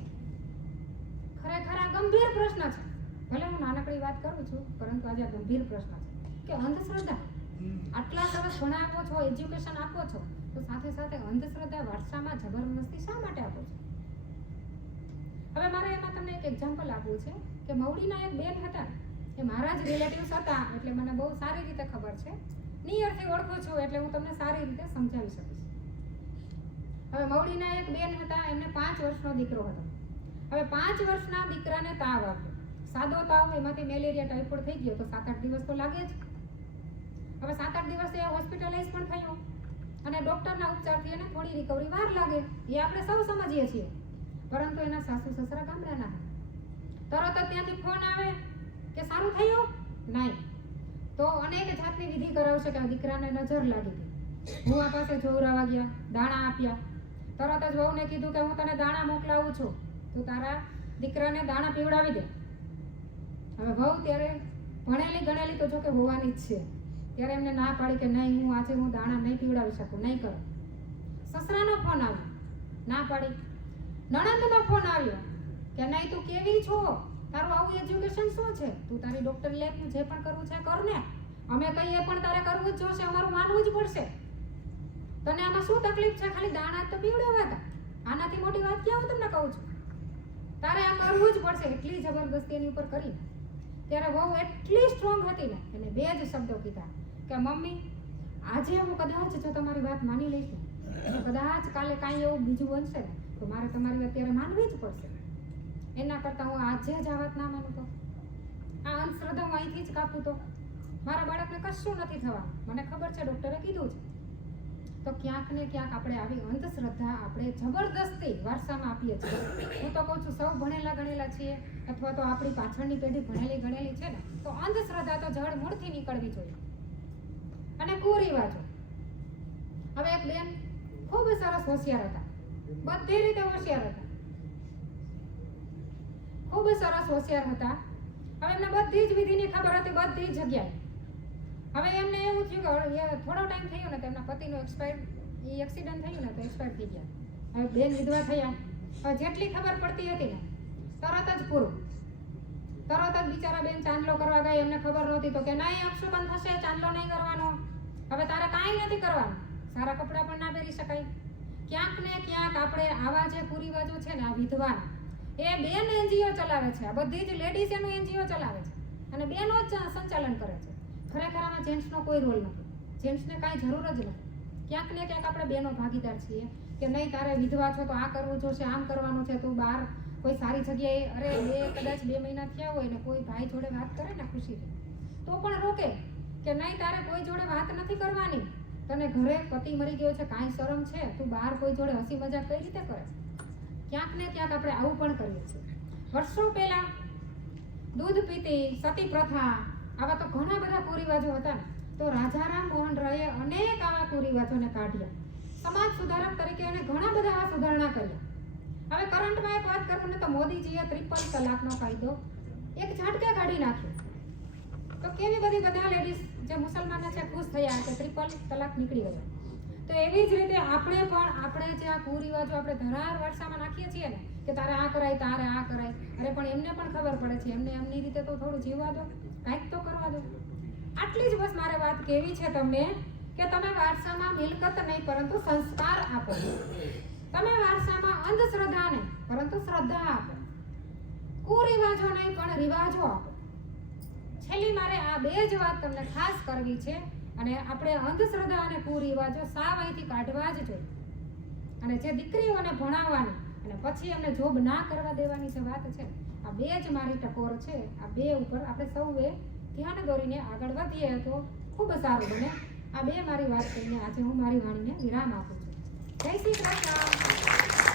ખરેખર આ ગંભીર પ્રશ્ન છે. ભલે હું નાનકડી વાત કરું છું, પરંતુ આજે આ ગંભીર પ્રશ્ન છે કે અંધશ્રદ્ધા. આટલા સરસ ભણાવો છો, એજ્યુકેશન આપો છો, તો સાથે સાથે અંધશ્રદ્ધા વારસામાં જબરદસ્તી શા માટે આપો છો? હવે મારે એમાં તમને એક એક્ઝામ્પલ આપવું છે કે મવડીના એક બેન હતા, એ મારા જ રિલેટિવ્સ હતા, એટલે મને બહુ સારી રીતે ખબર છે, નિયરથી ઓળખું છું, એટલે હું તમને સારી રીતે સમજાવી શકીશ. હવે મવડીના એક બેન હતા, એમને 5 વર્ષનો દીકરો હતો. હવે 5 વર્ષના દીકરાને તાવ આવ્યો, સાદો તાવ, એમાંથી મેલેરિયા ટાઇફોઇડ થઈ ગયો, તો 7-8 દિવસ તો લાગે જ. હવે 7-8 દિવસે એ હોસ્પિટલાઇઝ પણ થયો અને ડૉક્ટરના ઉપચારથી એને થોડી રિકવરી વાર લાગે, એ આપણે સૌ સમજીએ છીએ. પરંતુ એના સાસુ સસરા ગામડાના, તરત જ ત્યાંથી ફોન આવે સારું થયું નહીં તો અનેક જાતની વિધિ કરાવશે કે આ દીકરાને નજર લાગી હતી. ભુવા પાસે જોવરાવા ગયા, દાણા આપ્યા. તરત જ વહુને કીધું કે હું તને દાણા મોકલાવું છું, તું તારા દીકરાને દાણા પીવડાવી દે. હવે વહુ ત્યારે ભણેલી ગણેલી તો જો કે હોવાની જ છે, ત્યારે એમને ના પાડી કે નહીં, હું આજે દાણા નહીં પીવડાવી શકું, નહીં કરો. સસરાનો ફોન આવ્યો, ના પાડી. નણંદનો ફોન આવ્યો કે નહીં, તું કેવી છો, તારું આવું એજ્યુકેશન શું છે, તું તારી ડોક્ટર લાઈફનું જે પણ કરવું છે કર ને, અમે કહીએ પણ તારે કરવું જ જોશે, અમારું માનવું જ પડશે. તને આમાં શું તકલીફ છે, ખાલી દાણા તો પીવડાવ્યા હતા, આનાથી મોટી વાત ક્યાં હું તમને કહું છું, તારે આ કરવું જ પડશે. એટલી જબરદસ્તી એની ઉપર કરી. ત્યારે વહુ એટલી સ્ટ્રોંગ હતી ને, એને બે જ શબ્દો કીધા કે મમ્મી, આજે હું કદાચ જો તમારી વાત માની લઈશ ને, કદાચ કાલે કાંઈ એવું બીજું બનશે ને તો મારે તમારી અત્યારે માનવી જ પડશે. એના કરતાં હું આજે જ આ વાત ના માનું તો, આ અંધશ્રદ્ધા હું અહીંથી જ કાપું તો મારા બાળકને કશું નથી થવાનું. મને ખબર છે, ડૉક્ટરે કીધું છે. તો ક્યાંક ને ક્યાંક આપણે આવી અંધશ્રદ્ધા આપણે જબરદસ્તી વારસામાં આપીએ છીએ. હું તો કહું છું, સૌ ભણેલા ગણેલા છીએ અથવા તો આપણી પાછળની પેઢી ભણેલી ગણેલી છે ને, તો અંધશ્રદ્ધા તો જડ મૂળથી નીકળવી જોઈએ. અને કુરિવાજો, હવે એક બેન ખૂબ સરસ હોશિયાર હતા, બધી રીતે હોશિયાર હતા, ખૂબ સરસ હોશિયાર હતા. હવે એમને બધી જ વિધિની ખબર હતી, બધી જગ્યાએ. હવે એમને એવું થયું કે થોડો ટાઈમ થયો ને તો એમના પતિનો એક્સિડન્ટ થયું ને તો એક્સપાયર થઈ ગયા. હવે બેન વિધવા થયા. હવે જેટલી ખબર પડતી હતી ને તરત જ પૂરું, તરત જ બિચારા બેન ચાંદલો કરવા ગયા. એમને ખબર નહોતી તો કે નહીં, અપશુકન થશે, ચાંદલો નહીં કરવાનો, હવે તારે કાંઈ નથી કરવાનું, સારા કપડાં પણ ના પહેરી શકાય. ક્યાંક ને ક્યાંક આપણે આવા જે કુરિવાજો છે ને, આ વિધવાના, એ બેન એનજીઓ ચલાવે છે. આ બધી જ લેડીઝ એનું એનજીઓ ચલાવે છે અને બેનો જ સંચાલન કરે છે. ખરેખર આમાં જેન્ટ્સનો કોઈ રોલ નથી, જેન્ટ્સને કાંઈ જરૂર જ નથી. ક્યાંક ને ક્યાંક આપણે બેનો ભાગીદાર છીએ કે નહીં, તારે વિધવા છો તો આ કરવું જોશે, આમ કરવાનું છે, તું બહાર કોઈ સારી જગ્યાએ, અરે કદાચ 2 મહિના થયા હોય ને કોઈ ભાઈ જોડે વાત કરે ને ખુશીથી તો પણ રોકે કે નહીં, તારે કોઈ જોડે વાત નથી કરવાની, તને ઘરે પતિ મરી ગયો છે, કાંઈ શરમ છે, તું બહાર કોઈ જોડે હસી મજાક કઈ રીતે કરે. ક્યાંક ને ક્યાંક આપણે આવું પણ કરીએ છીએ. વર્ષો પહેલા દૂધ પીતી, સતી પ્રથા, આવા તો ઘણા બધા કુરિવાજો હતા ને, તો રાજારામ મોહન રાયે અનેક આવા કુરિવાજોને કાઢ્યા. સમાજ સુધારક તરીકે એને ઘણા બધા આવા સુધારણા કર્યા. હવે કરંટમાં એક વાત કરું ને તો મોદીજીએ 3 તલાકનો કાયદો એક ઝાટકે કાઢી નાખ્યો. તો કેવી બધી બધા લેડીઝ જે મુસલમાનો છે ખુશ થયા કે 3 તલાક નીકળી ગયા. તો એવી જ રીતે આપણે પણ આપણે જે આ કુરિવાજો આપણે ધરાર વારસામાં નાખીએ છીએ ને કે તારે આ કરાય, તારે આ કરાય, અરે પણ એમને પણ ખબર પડે છે, એમને એમની રીતે તો થોડું જીવવા દો, કાંઈક તો કરવા દો. આટલી જ બસ મારે વાત કેવી છે તમને કે તમે વારસામાં મિલકત નહીં પરંતુ સંસ્કાર આપો. તમે વારસામાં અંધશ્રદ્ધા નહીં પરંતુ શ્રદ્ધા આપો. કુરિવાજો નહીં પણ રિવાજો આપો. છેલ્લી મારે આ 2 જ વાત તમને ખાસ કરવી છે. અને આપણે અંધશ્રદ્ધા અને કુરિવાજો સાવ અહીંથી કાઢવા જ જોઈએ. અને જે દીકરીઓને ભણાવવાની અને પછી એમને જોબ ના કરવા દેવાની જે વાત છે, આ 2 જ મારી ટકોર છે. આ 2 ઉપર આપણે સૌએ ધ્યાન દોરીને આગળ વધીએ તો ખૂબ સારું બને. આ 2 મારી વાત કરીને આજે હું મારી વાણીને વિરામ આપું છું. જય શ્રી કૃષ્ણ.